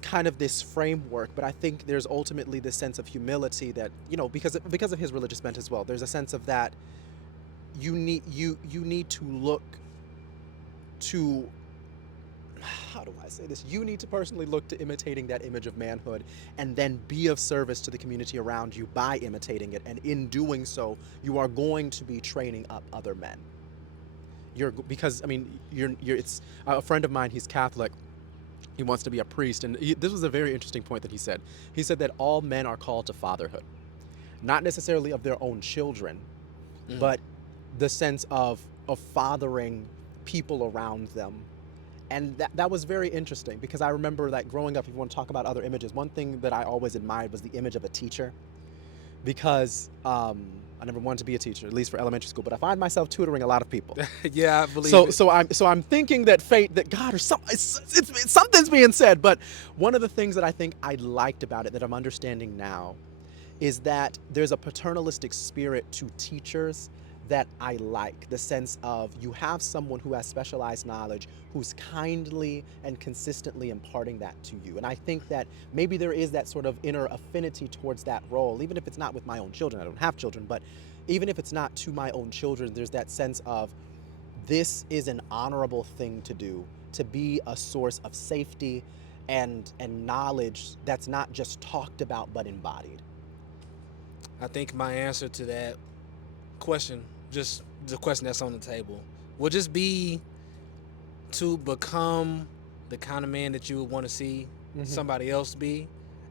kind of this framework, but I think there's ultimately this sense of humility that, because of his religious bent as well, there's a sense of that you need to look to, how do I say this? You need to personally look to imitating that image of manhood, and then be of service to the community around you by imitating it. And in doing so, you are going to be training up other men. Because it's a friend of mine. He's Catholic. He wants to be a priest, and this was a very interesting point that he said. He said that all men are called to fatherhood, not necessarily of their own children, but the sense of fathering people around them. And that was very interesting, because I remember that growing up, if you want to talk about other images, one thing that I always admired was the image of a teacher, because I never wanted to be a teacher, at least for elementary school, but I find myself tutoring a lot of people. Yeah, I believe it. So I'm thinking that fate, that God, or something's being said. But one of the things that I think I liked about it, that I'm understanding now, is that there's a paternalistic spirit to teachers that I like. The sense of, you have someone who has specialized knowledge, who's kindly and consistently imparting that to you. And I think that maybe there is that sort of inner affinity towards that role, even if it's not with my own children. I don't have children, but even if it's not to my own children, there's that sense of, this is an honorable thing to do, to be a source of safety and knowledge that's not just talked about but embodied. I think my answer to that question, just the question that's on the table, will just be to become the kind of man that you would want to see somebody else be,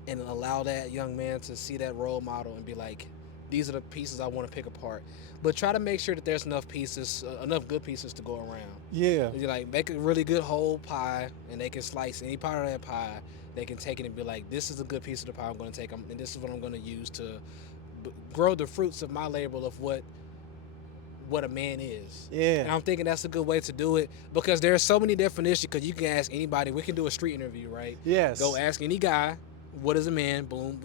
and allow that young man to see that role model and be like, these are the pieces I want to pick apart. But try to make sure that there's enough pieces, enough good pieces to go around. Yeah. You like make a really good whole pie, and they can slice any part of that pie. They can take it and be like, this is a good piece of the pie I'm going to take, and this is what I'm going to use to grow the fruits of my labor of what a man is. Yeah. And I'm thinking that's a good way to do it, because there are so many definitions. Because you can ask anybody. We can do a street interview, right? Yes. Go ask any guy, what is a man? Boom.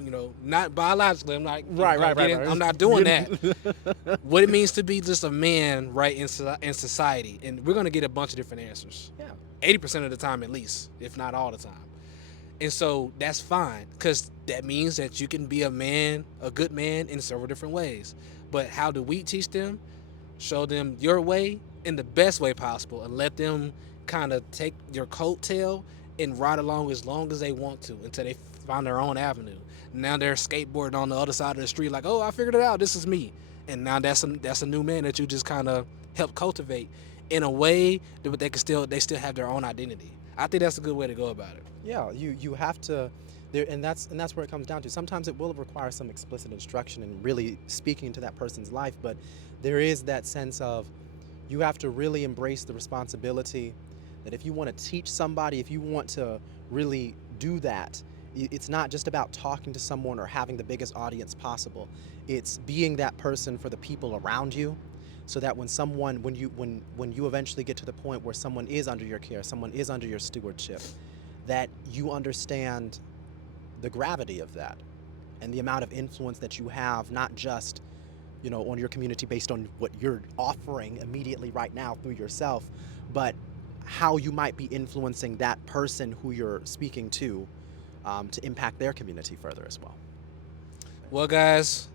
Not biologically. I'm not. Right. I'm not doing that. What it means to be just a man, right, in society, and we're gonna get a bunch of different answers. Yeah. 80% of the time, at least, if not all the time. And so that's fine, because that means that you can be a man, a good man, in several different ways. But how do we teach them? Show them your way, in the best way possible and let them kind of take your coattail and ride along as long as they want to until they find their own avenue. Now they're skateboarding on the other side of the street, like, oh, I figured it out. This is me. And now that's a new man that you just kind of help cultivate in a way that they still have their own identity. I think that's a good way to go about it. Yeah, you have to there, and that's where it comes down to. Sometimes it will require some explicit instruction and really speaking to that person's life, but there is that sense of you have to really embrace the responsibility that if you want to teach somebody, if you want to really do that, it's not just about talking to someone or having the biggest audience possible. It's being that person for the people around you, so that when you eventually get to the point where someone is under your care, someone is under your stewardship, that you understand the gravity of that and the amount of influence that you have, not just on your community based on what you're offering immediately right now through yourself, but how you might be influencing that person who you're speaking to impact their community further as well. Well, guys,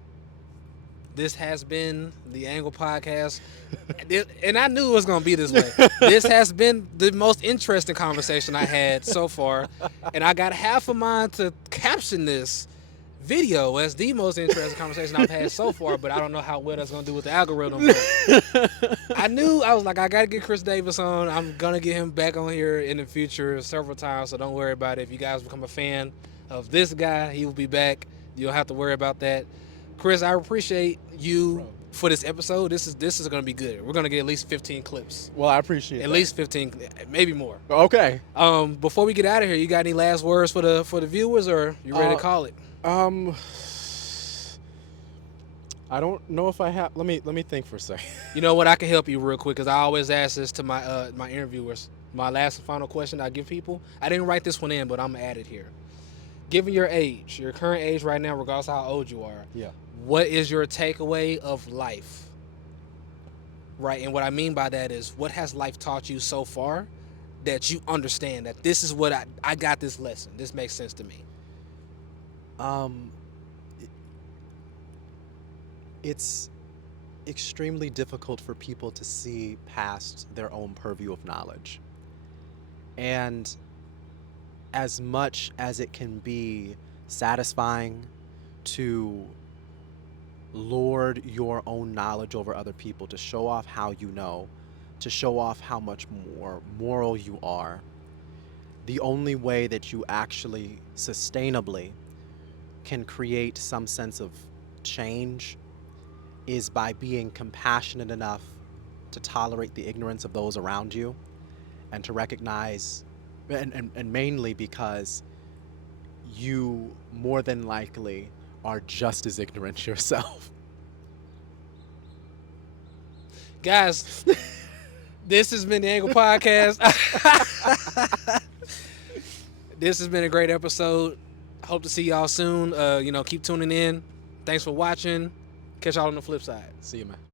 this has been the Angle Podcast. And I knew it was going to be this way. This has been the most interesting conversation I had so far. And I got half of mine to caption this video as the most interesting conversation I've had so far, but I don't know how well that's going to do with the algorithm. I was like, I got to get Chris Davis on. I'm going to get him back on here in the future several times, so don't worry about it. If you guys become a fan of this guy, he will be back. You don't have to worry about that. Chris, I appreciate you for this episode. This is going to be good. We're going to get at least 15 clips. Well, I appreciate it. At least 15, maybe more. Okay. Before we get out of here, you got any last words for the viewers, or you ready to call it? I don't know if I have. Let me think for a second. You know what? I can help you real quick because I always ask this to my interviewers. My last and final question I give people. I didn't write this one in, but I'm gonna add it here. Given your age, your current age right now, regardless of how old you are, yeah, what is your takeaway of life? Right, and what I mean by that is, what has life taught you so far that you understand that this is what I got this lesson. This makes sense to me. It's extremely difficult for people to see past their own purview of knowledge. And as much as it can be satisfying to lord your own knowledge over other people, to show off how you know, to show off how much more moral you are, the only way that you actually sustainably can create some sense of change is by being compassionate enough to tolerate the ignorance of those around you, and to recognize, and mainly because you more than likely are just as ignorant yourself. Guys, this has been the Angle Podcast. This has been a great episode. Hope to see y'all soon. Keep tuning in. Thanks for watching. Catch y'all on the flip side. See you, man.